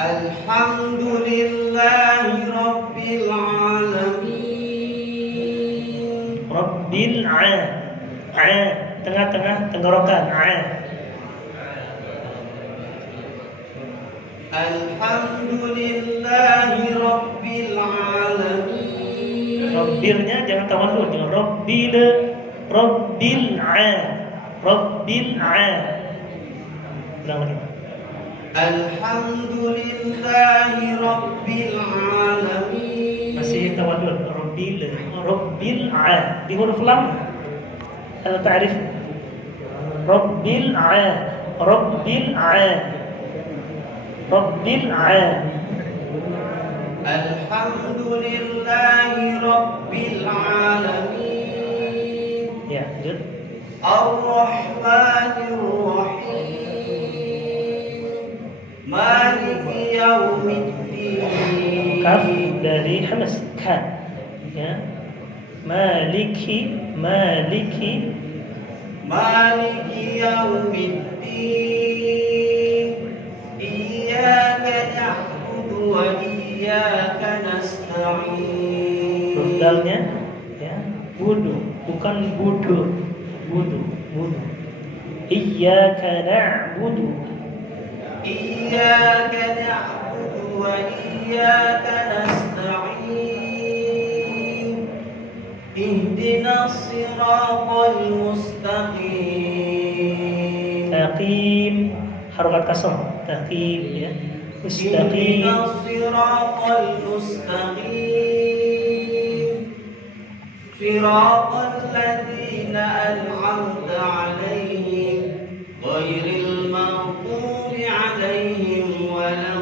Alhamdulillahi Rabbil Alamin. Rabbil tengah-tengah tenggorokan. Alhamdulillahi Rabbil Alamin. Rabbilnya jangan tawallud, jangan Rabbil ulang lagi. Alhamdulillahi Rabbil Alamin. Masih tawallud. Rabbil di huruf lam al-ta'rif. Rabbil Alhamdulillahi Rabbil Alamin. Ya, lanjut. Ar-Rahmanir-Rahim. Maliki Yaumiddin. Kaf dari hamas. Ka. Ya. Maliki Yaumiddin. Iyyaka na'budu wa iyyaka nasta'in. Rudalnya ya, wudu, bukan wudu. Iyyaka na'budu. Iyyaka na'budu وإياك نستعين اهدنا الصراط المستقيم Taqim, harokat kasar. Taqim ya. Mustaqim. اهدنا الصراط المستقيم صراط الذين أنعمت عليهم غير المغضوب عليهم ولا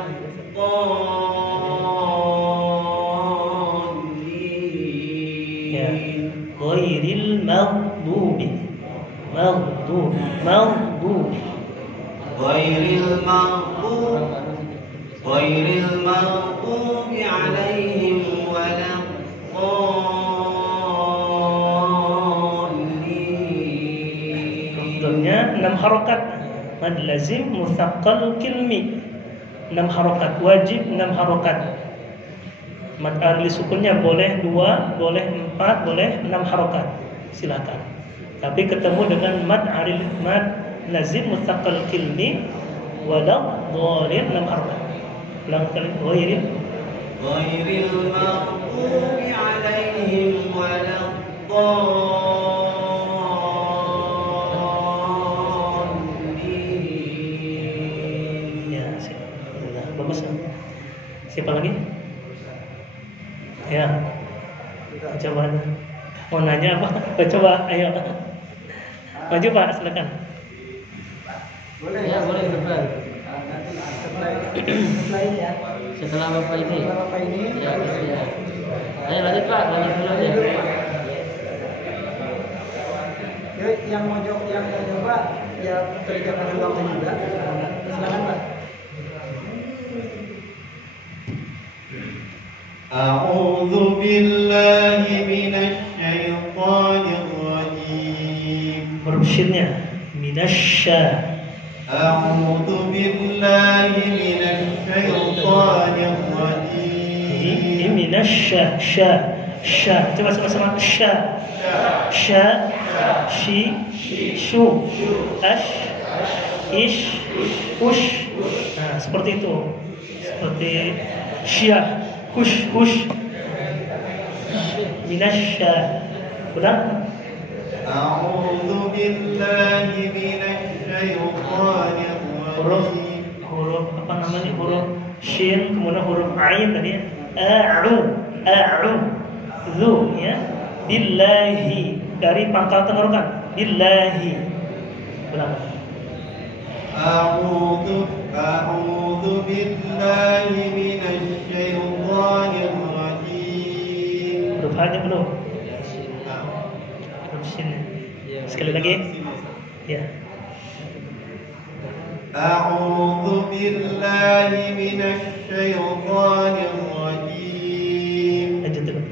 Ya. الضالين Ghairil maghdubi. Maghdubi. غير المغضوب عليهم ولا الضالين Tentunya 6 harokat. Mad lazim mutsaqqal kilmi. 6 harokat wajib, 6 harokat. Mad arli sukunnya boleh 2, boleh 4, boleh 6 harokat. Silakan. Tapi ketemu dengan mad lazim mutsaqqal kilmi wala dhalin 6 harokat. Ulang kali ghairil غير المغضوب عليهم ولا الضالين ya, siap. Alhamdulillah. Bagus. Siapa lagi? Ya. Coba. Mau nanya apa? Coba, ayo. Maju Pak, silakan. Boleh Ya, boleh depan. Nanti setelah ini ya. Setelah Bapak ini. Setelah Bapak ini. Ya, ya. Ayo lanjut Pak, lanjut dulu aja. Yuk, yang mau coba ya terikat dengan waktu juga. Silakan Pak. أعوذ بالله من الشيطان الرجيم Huruf shinnya minasya. أعوذ بالله من الشيطان الرجيم Ini minasya, sya. Coba sama-sama sya. Sya, shi, shu, ash, ish, ush. Nah, seperti itu. Seperti syah, hush. Minasya. Udah? أعوذ بالله من الشيطان الرجيم Huruf apa namanya? Huruf shin, kemudian huruf ain tadi ya. Zu ya. Billahi dari pangkal tenggorokan. Billahi. Ulang. أعوذ بالله من الشيطان الرجيم Huruf hanya belum. Huruf shin. Sekali lagi. Ya. أعوذ بالله من الشيطان الرجيم Lanjut dulu.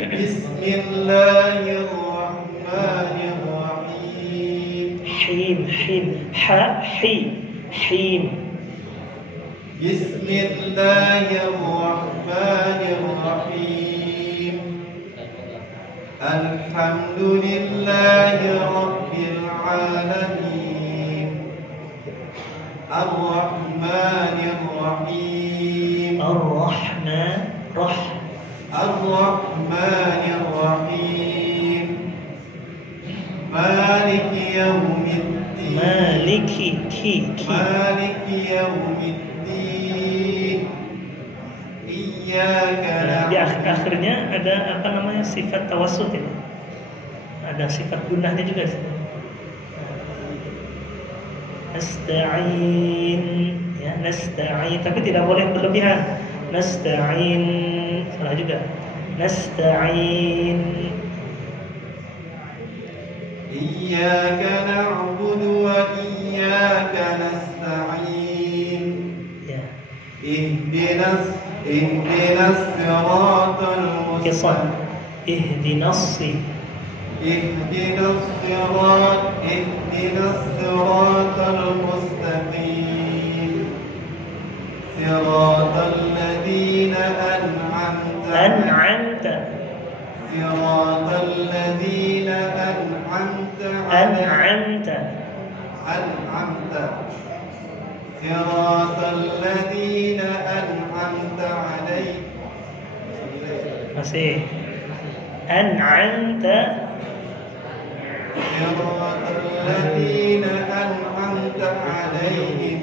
بسم الله الرحمن الرحيم Him. Ha, him. بسم الله الرحمن الرحيم الحمد لله رب العالمين الرحمن الرحيم الرحمن الرحيم مالك يوم الدين Maliki. مالك يوم الدين إياك Nah, di نعبد akhirnya ada apa namanya sifat tawassut itu. Ada sifat gunahnya juga di situ. Nasta'in ya, nasta'in tapi tidak boleh berlebihan. Nasta'in salah juga. Nasta'in إياك نعبد وإياك نستعين ya. اهدنا الصراط Kisah المستقيم اهدنا الصراط المستقيم صراط الذين أنعمت أنعمت صراط الذين أنعمت أنعمت صراط الذين أنعمت Masih. An'amta. صراط الذين أنعمت عليهم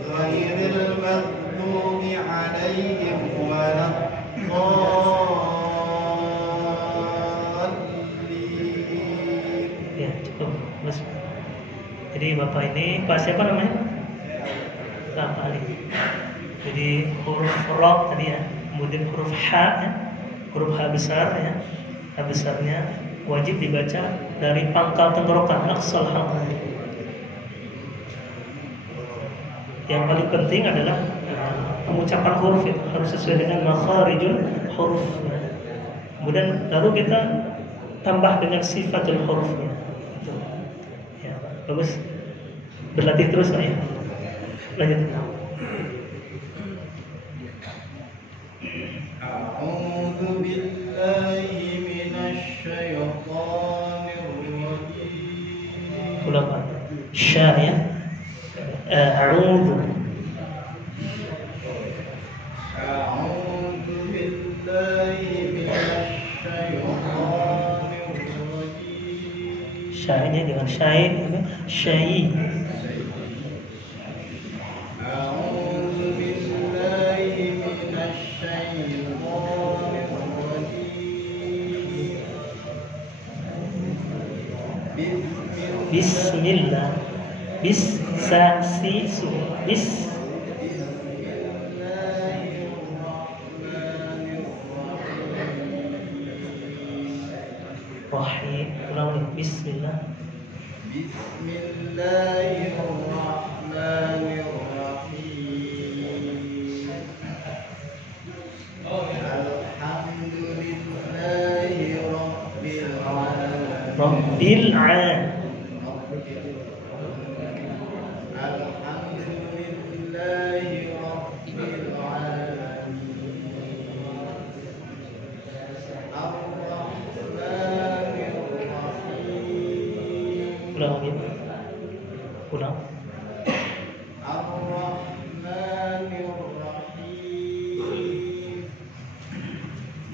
غير المغضوب عليهم ولا الضالين. Ya, cukup. Mas. Jadi Bapak ini Pak siapa namanya? Pak Ali. Jadi huruf ra tadi ya, kemudian huruf ha ya, huruf ha besar ya, ha besarnya wajib dibaca dari pangkal tenggorokan aqsal halq. Yang paling penting adalah pengucapan huruf itu harus sesuai dengan makharijul huruf. Kemudian baru kita tambah dengan sifatul hurufnya. Itu. Ya, bagus. Berlatih terus ya. Lanjut. أعوذ بالله من الشيطان الرجيم. Ulang Pak. Sya ya. A'udzu. أعوذ بالله من الشيطان الرجيم. Sya-nya dengan syai, syai. أعوذ بالله من الشيطان الرجيم. Bismillah. Bis sa si su. Bis. Rahim. Ulang. Bismillah. بسم الله الرحمن الرحيم. الحمد لله رب العالمين. Rabbil alamin. الحمد لله رب العالمين. الرحمن الرحيم. Ulang lagi. Ulang. الرحمن الرحيم.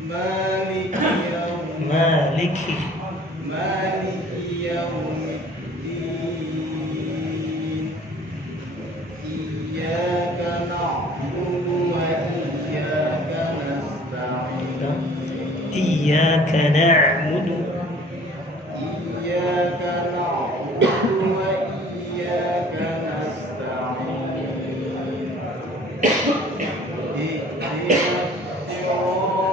مالك يوم Maliki. مالك يوم الدين. إياك نعبد وإياك نستعين. Iyyaka na'budu. إياك نعبد وإياك نستعين.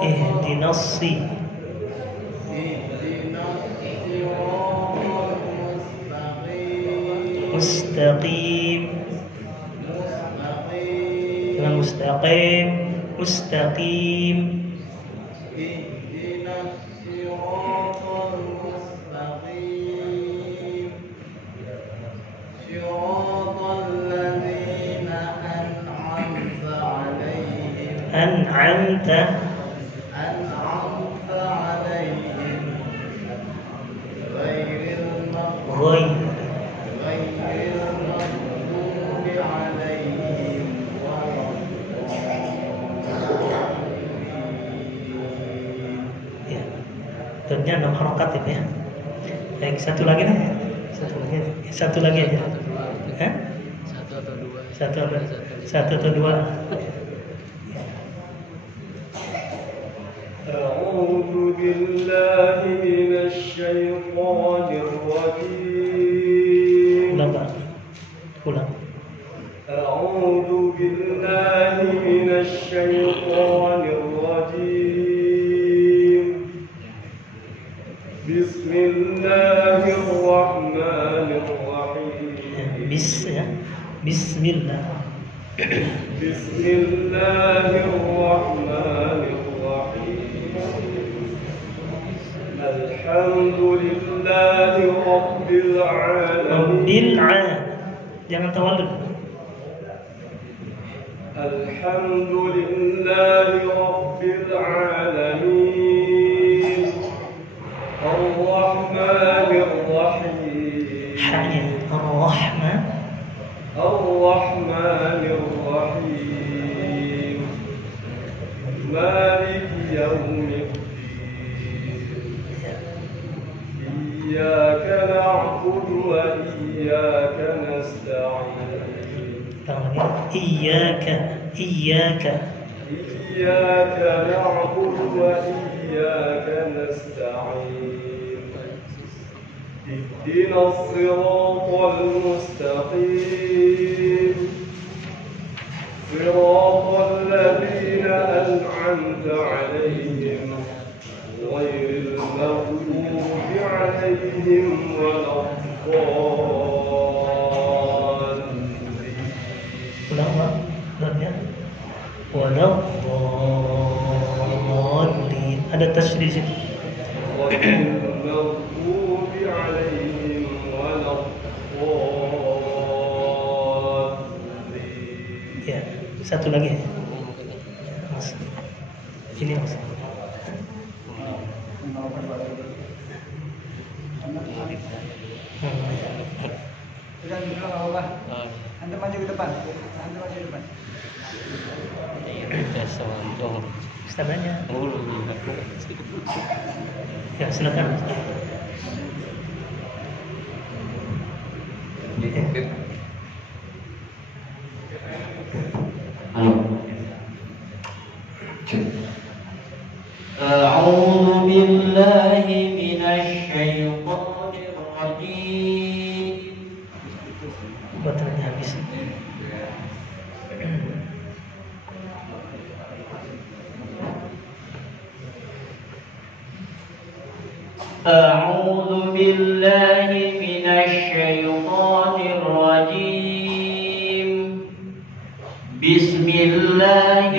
Ihdinas si. اهدنا الصراط المستقيم. Mustaqim. Dengan mustaqim. Mustaqim. اهدنا الصراط المستقيم. صراط الذين أنعمت عليهم. An'amta. أنعمت عليهم غير المغضوب Ghayr. عليهم ولا Ya. Tentunya 6 harokat ya. Baik, satu lagi nih. Satu lagi aja. Hah? Satu atau dua. Satu atau dua. أعوذ بالله من الشيطان الرجيم. Ulang Pak. Ulang. أعوذ بالله من الشيطان الرجيم. بسم الله الرحمن الرحيم. Ya, Bismillah. بسم الله الرحمن الرحيم. الحمد لله رب العالمين. Jangan tawalud. الحمد لله رب العالمين. الرحمن الرحيم. Hanya Ar-Rahman. الرحمن الرحيم. مالك يوم الدين إياك نعبد وإياك نستعين إياك نعبد وإياك نستعين اهدنا الصراط المستقيم صراط الذين أنعمت عليهم غير المغضوب عليهم ولا الضالين. ولا الضالين. Ada tasydid situ. غير المغضوب عليهم ولا الضالين. Ya, satu lagi. Mas. Ini Mas. Sudah bilang apa? Anda maju ke depan. Anda maju ke depan. Ustaz nanya. Ya, silakan. أعوذ بالله من الشيطان الرجيم. Baterainya habis. أعوذ بالله من الشيطان الرجيم. بسم الله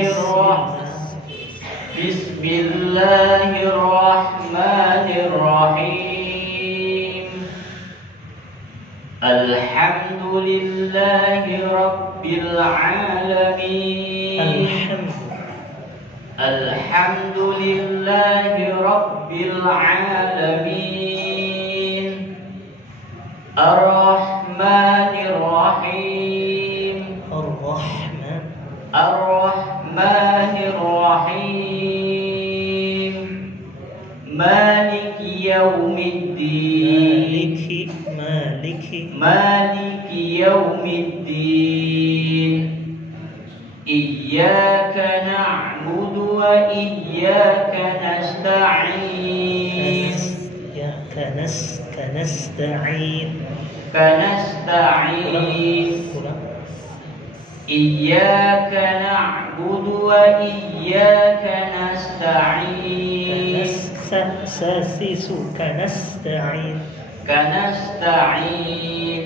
الرحمن الرحيم. الحمد لله رب العالمين. الحمد لله رب العالمين. الرحمن الرحيم. الرحمن الرحيم. مالك يوم الدين. مالك يوم الدين. إياك نعبد وإياك نستعين. إياك نعبد وإياك نستعين. كنستعين.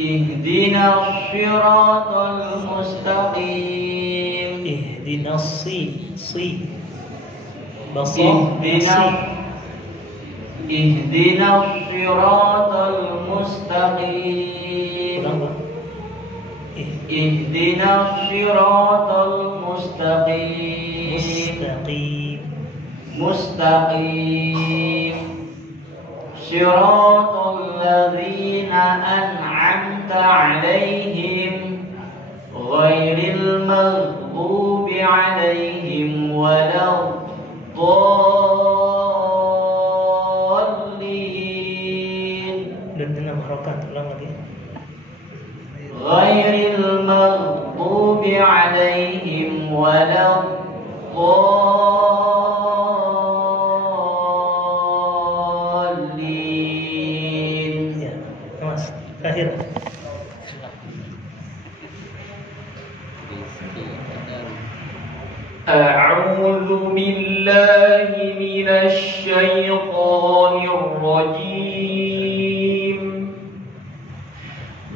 اهدنا الصراط المستقيم. اهدنا اهدنا الصراط المستقيم. اهدنا الصراط المستقيم. مستقيم. صراط الذين أنعمت عليهم غير المغضوب عليهم ولا الضالين. غير المغضوب عليهم ولا الضالين. Ya, Mas. Akhir. أعوذ بالله من الشيطان الرجيم.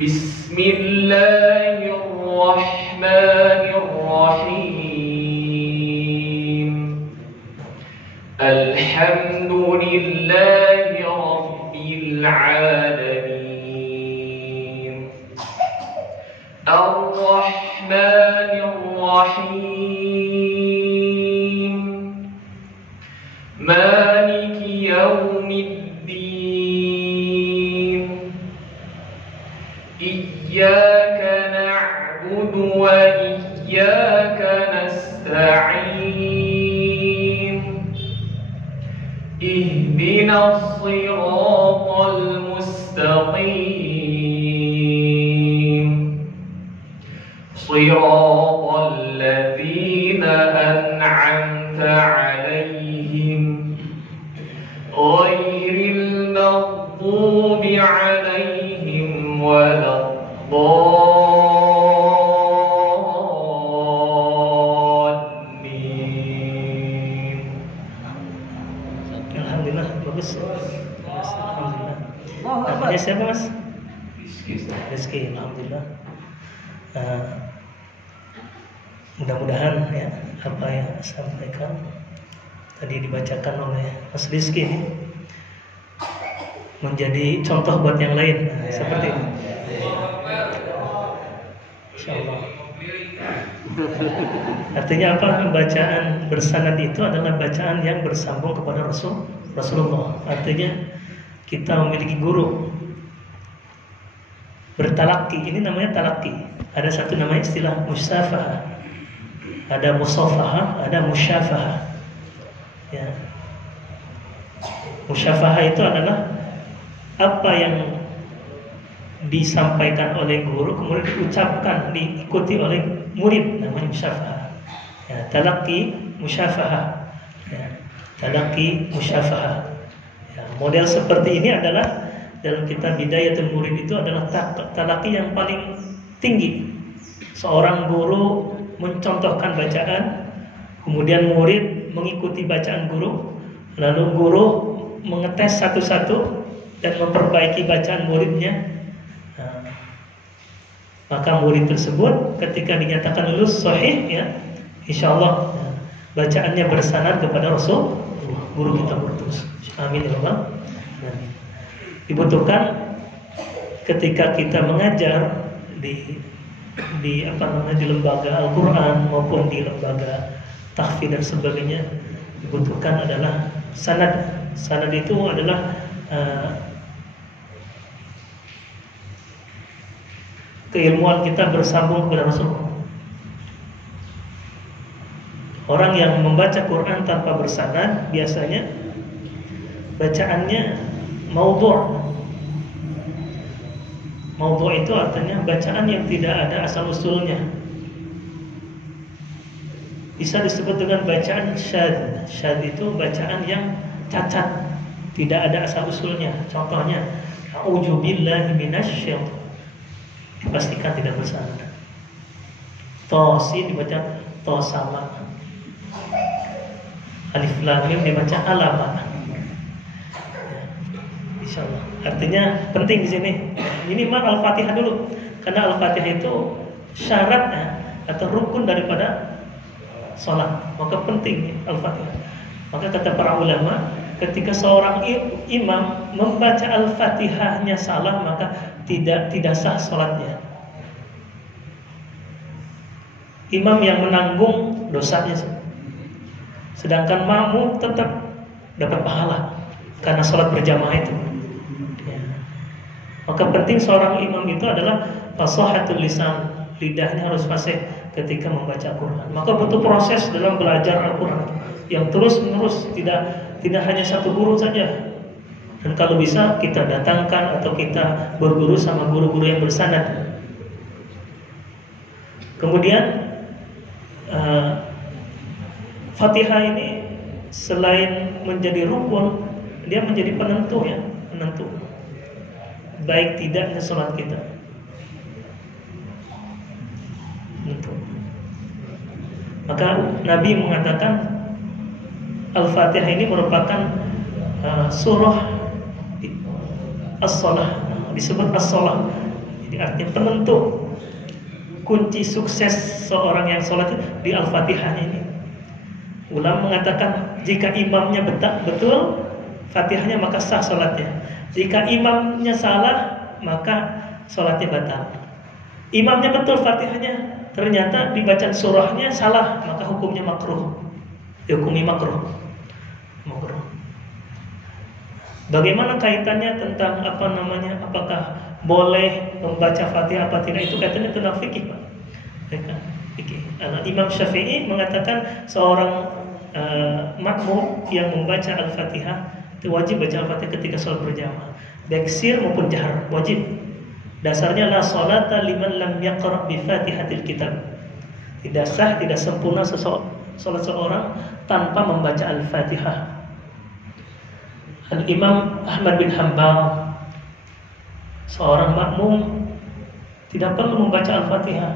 بسم الله الرحمن الرحيم. الحمد لله رب العالمين. الرحمن الرحيم. مالك يوم الدين. إياك نعبد وإياك نستعين. اهدنا الصراط المستقيم صراط الذين أنعمت عليهم غير المغضوب عليهم ولا الضالين. Alhamdulillah, bagus. Alhamdulillah. Namanya siapa, Mas? Rizky. Alhamdulillah. Mudah-mudahan ya apa yang disampaikan tadi dibacakan oleh Mas Rizky menjadi contoh buat yang lain. Seperti itu. Insyaallah. Artinya apa? Bacaan bersanad itu adalah bacaan yang bersambung kepada Rasulullah. Artinya kita memiliki guru bertalaki. Ini namanya talaki. Ada satu namanya istilah musafahah, ada musafahah, ada musyafahah. Ya. Musyafahah itu adalah apa yang disampaikan oleh guru kemudian diucapkan, diikuti oleh murid, namanya musyafahah. Ya, talaki musyafahah. Ya, talaki musyafahah. Ya, model seperti ini adalah dalam kitab Bidayatul Murid itu adalah talaki yang paling tinggi. Seorang guru mencontohkan bacaan, kemudian murid mengikuti bacaan guru, lalu guru mengetes satu-satu dan memperbaiki bacaan muridnya. Nah, maka murid tersebut ketika dinyatakan lulus sahih, ya, insyaallah bacaannya bersanad kepada Rasul, guru kita terus. Amin ya rabbal alamin. Dibutuhkan ketika kita mengajar di lembaga Al-Quran maupun di lembaga tahfidz dan sebagainya, dibutuhkan adalah sanad. Sanad itu adalah keilmuan kita bersambung kepada Rasulullah. Orang yang membaca Quran tanpa bersanad biasanya bacaannya maudhu'. Maudhu' itu artinya bacaan yang tidak ada asal usulnya. Bisa disebut dengan bacaan syadz. Syadz itu bacaan yang cacat, tidak ada asal usulnya. Contohnya, a'udzubillahi minasyaitonir, dipastikan tidak bersanad. Tosin dibaca to sama. Alif lam mim dibaca alama. Insyaallah. Artinya penting di sini minimal Al-Fatihah dulu, karena Al-Fatihah itu syaratnya atau rukun daripada sholat. Maka penting Al-Fatihah. Maka kata para ulama, ketika seorang imam membaca Al-Fatihahnya salah, maka tidak sah sholatnya. Imam yang menanggung dosanya, sedangkan makmum tetap dapat pahala karena sholat berjamaah itu. Ya. Maka penting seorang imam itu adalah fasahatul lisan, lidahnya harus fasih ketika membaca Al-Quran. Maka butuh proses dalam belajar Al-Quran yang terus-menerus, tidak hanya satu guru saja. Dan kalau bisa kita datangkan atau kita berguru sama guru-guru yang bersanad. Kemudian Fatihah ini selain menjadi rukun, dia menjadi penentu, ya, penentu baik tidaknya sholat kita. Penentu. Maka Nabi mengatakan Al-Fatihah ini merupakan surah as-shalah, disebut as-shalah. Jadi artinya penentu, kunci sukses seorang yang sholat di Al-Fatihah ini. Ulama mengatakan jika imamnya betul Fatihahnya, maka sah sholatnya. Jika imamnya salah, maka sholatnya batal. Imamnya betul Fatihahnya, ternyata dibacaan surahnya salah, maka hukumnya makruh. Dihukumi makruh. Bagaimana kaitannya tentang apakah boleh membaca Fatihah apa tidak? Itu kaitannya tentang fikih, Pak. Fikih. Imam Syafi'i mengatakan seorang makmum yang membaca Al-Fatihah Itu wajib baca Al-Fatihah ketika sholat berjamaah, baik sir maupun jahar, wajib. Dasarnya la sholata liman lam yaqra' bi Fatihatil Kitab. Tidak sah, tidak sempurna sholat seorang tanpa membaca Al-Fatihah. Al-Imam Ahmad bin Hanbal, seorang makmum tidak perlu membaca Al-Fatihah,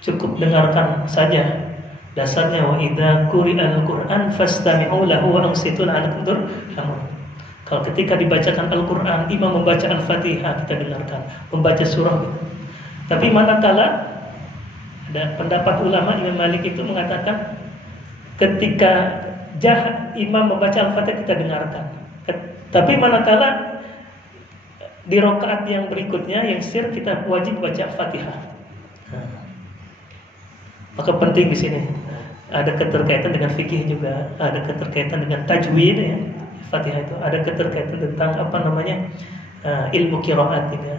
cukup dengarkan saja. Dasarnya wa idza quri'al Qur'an fastami'u lahu wa ansitu la'allakum turhamun. Kalau ketika dibacakan Al-Qur'an, imam membaca Al-Fatihah, kita dengarkan, membaca surah. Tapi manakala ada pendapat ulama, Imam Malik itu mengatakan ketika imam membaca Al-Fatihah kita dengarkan. Tapi manakala di rakaat yang berikutnya yang sir kita wajib baca Al-Fatihah. Maka penting di sini ada keterkaitan dengan fikih juga, ada keterkaitan dengan tajwid ya. Fatihah itu ada keterkaitan tentang ilmu qiraat juga.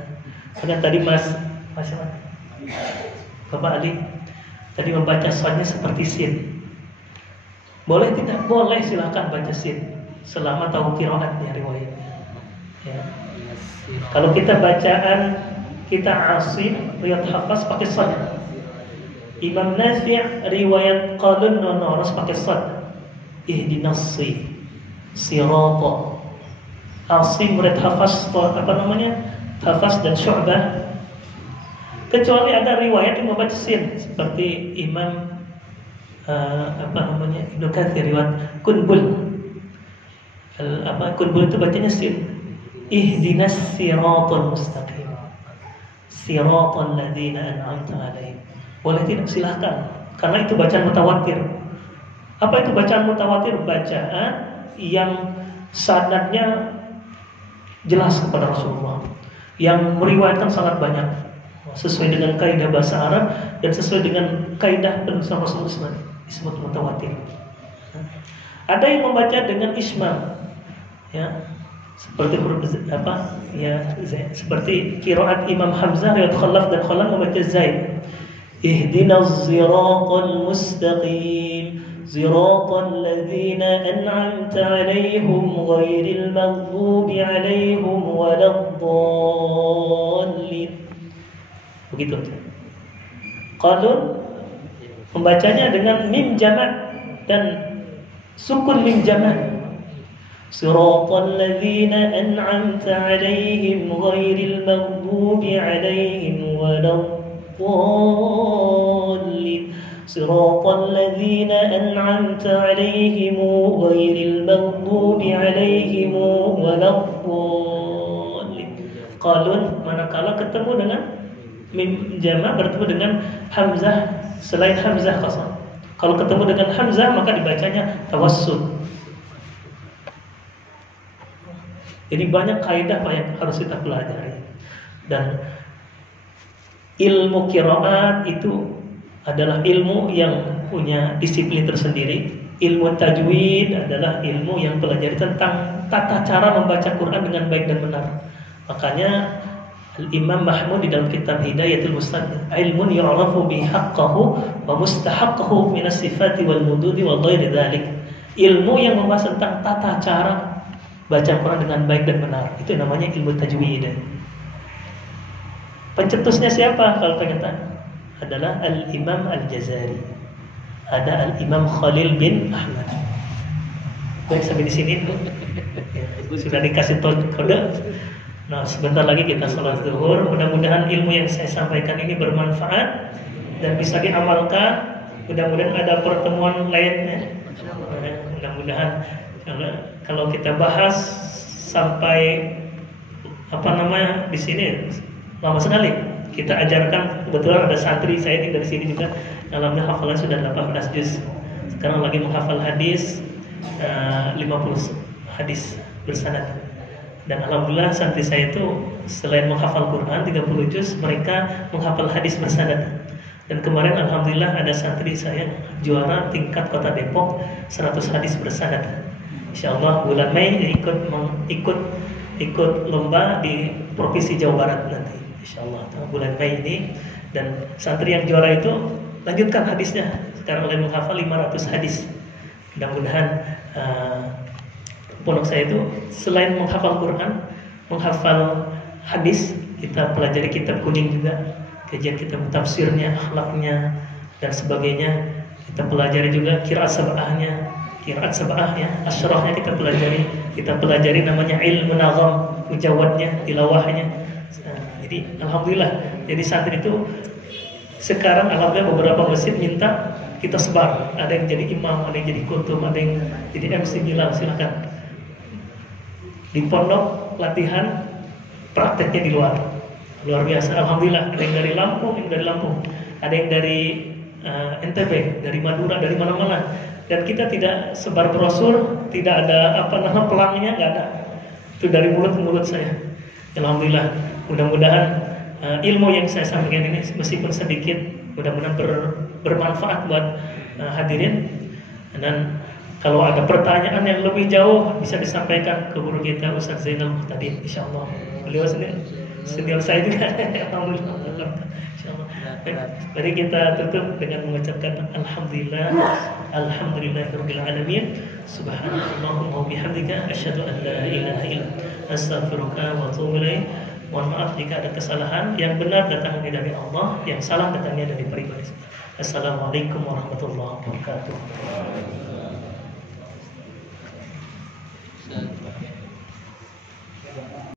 Karena tadi Mas Bapak Ali tadi membaca shadnya seperti sin. Boleh tidak? Boleh, silakan baca sin selama tahu qiraatnya, riwayatnya. Ya. Kalau kita bacaan kita Asim riwayat Hafs pakai shad. Imam Nafi' riwayat Qalun harus pakai shad. Ihdinas sirata. Asim riwayat Hafs Hafs dan Syu'bah. Kecuali ada riwayat yang membaca sin seperti Imam Ibnu Katsir riwayat Kunbul. Kunbul itu bacanya sin. Ihdinas siratal mustaqim. Siratal ladzina an'amta 'alaihim. Boleh tidak? Silahkan. Karena itu bacaan mutawatir. Apa itu bacaan mutawatir? Bacaan yang sanadnya jelas kepada Rasulullah, yang meriwayatkan sangat banyak sesuai dengan kaidah bahasa Arab dan sesuai dengan kaidah penulisan Rasulullah, disebut mutawatir. Ada yang membaca dengan ismam, ya, seperti seperti qiraat Imam Hamzah riwayat Khalaf dan Khalaf membaca Zaid. Ihdinas siratal mustaqim siratal ladzina an'amta 'alaihim ghairil maghdubi 'alaihim waladdallin. Begitu. Qalun membacanya dengan mim jamak dan sukun mim jamak. Siratal ladzina an'amta 'alaihim ghairil maghdubi 'alaihim waladdallin. Siratal ladzina an'amta 'alaihim ghairil maghdubi 'alaihim waladdallin. Qalun manakala ketemu dengan mim jamak bertemu dengan hamzah selain hamzah qasam. Kalau ketemu dengan hamzah maka dibacanya tawassul. Jadi banyak kaidah yang harus kita pelajari. Dan ilmu qiraat itu adalah ilmu yang punya disiplin tersendiri. Ilmu tajwid adalah ilmu yang pelajari tentang tata cara membaca Quran dengan baik dan benar. Makanya Al-Imam Mahmud di dalam kitab Hidayatul Mustaqim, ilmun yu'rafu bihaqqahu wa mustahaqqahu minas sifati wal wududi wa ghairi dzalik. Ilmu yang membahas tentang tata cara baca Quran dengan baik dan benar. Itu namanya ilmu tajwid. Pencetusnya siapa kalau ternyata? Adalah Al-Imam Al-Jazari. Ada Al-Imam Khalil bin Ahmad. Baik, sampai di sini sudah dikasih kode. Nah, sebentar lagi kita sholat zuhur. Mudah-mudahan ilmu yang saya sampaikan ini bermanfaat dan bisa diamalkan. Mudah-mudahan ada pertemuan lainnya. Mudah-mudahan kalau kita bahas sampai di sini lama sekali. Kita ajarkan, kebetulan ada santri saya dari sini juga, alhamdulillah hafalan sudah 18 juz. Sekarang lagi menghafal hadis 50 hadis bersanad. Dan alhamdulillah santri saya itu selain menghafal Quran 30 juz, mereka menghafal hadis bersanad. Dan kemarin alhamdulillah ada santri saya juara tingkat Kota Depok 100 hadis bersanad. Insyaallah bulan Mei ikut lomba di Provinsi Jawa Barat nanti. Insyaallah bulan Mei ini. Dan santri yang juara itu lanjutkan hadisnya. Sekarang mulai menghafal 500 hadis. Mudah-mudahan pondok saya itu selain menghafal Quran, menghafal hadis, kita pelajari kitab kuning juga, kajian kitab tafsirnya, akhlaknya dan sebagainya. Kita pelajari juga qiraat sab'ah ya, asyrahnya kita pelajari namanya ilmu nazam, mujawadnya, tilawahnya. Jadi alhamdulillah, jadi santri itu sekarang alhamdulillah beberapa masjid minta kita sebar. Ada yang jadi imam, ada yang jadi kutub, ada yang jadi MC Bilal, silakan. Di pondok latihan, prakteknya di luar. Luar biasa, alhamdulillah. Ada yang dari Lampung, ada yang dari NTB, dari Madura, dari mana-mana. Dan kita tidak sebar brosur, tidak ada pelangnya, nggak ada. Itu dari mulut ke mulut saya. Alhamdulillah. Mudah-mudahan ilmu yang saya sampaikan ini meskipun sedikit, mudah-mudahan bermanfaat buat hadirin. Dan kalau ada pertanyaan yang lebih jauh bisa disampaikan ke guru kita Ustaz Zainal Muhtadin, insyaallah. Beliau senior saya juga. Alhamdulillah. Insyaallah. Mari kita tutup dengan mengucapkan alhamdulillahirabbil alamin. Subhanallahumma wa bihamdika asyhadu an la ilaha illa anta astaghfiruka wa atubu ilaik. Mohon maaf jika ada kesalahan. Yang benar datangnya dari Allah, yang salah datangnya dari pribadi. Assalamualaikum warahmatullahi wabarakatuh.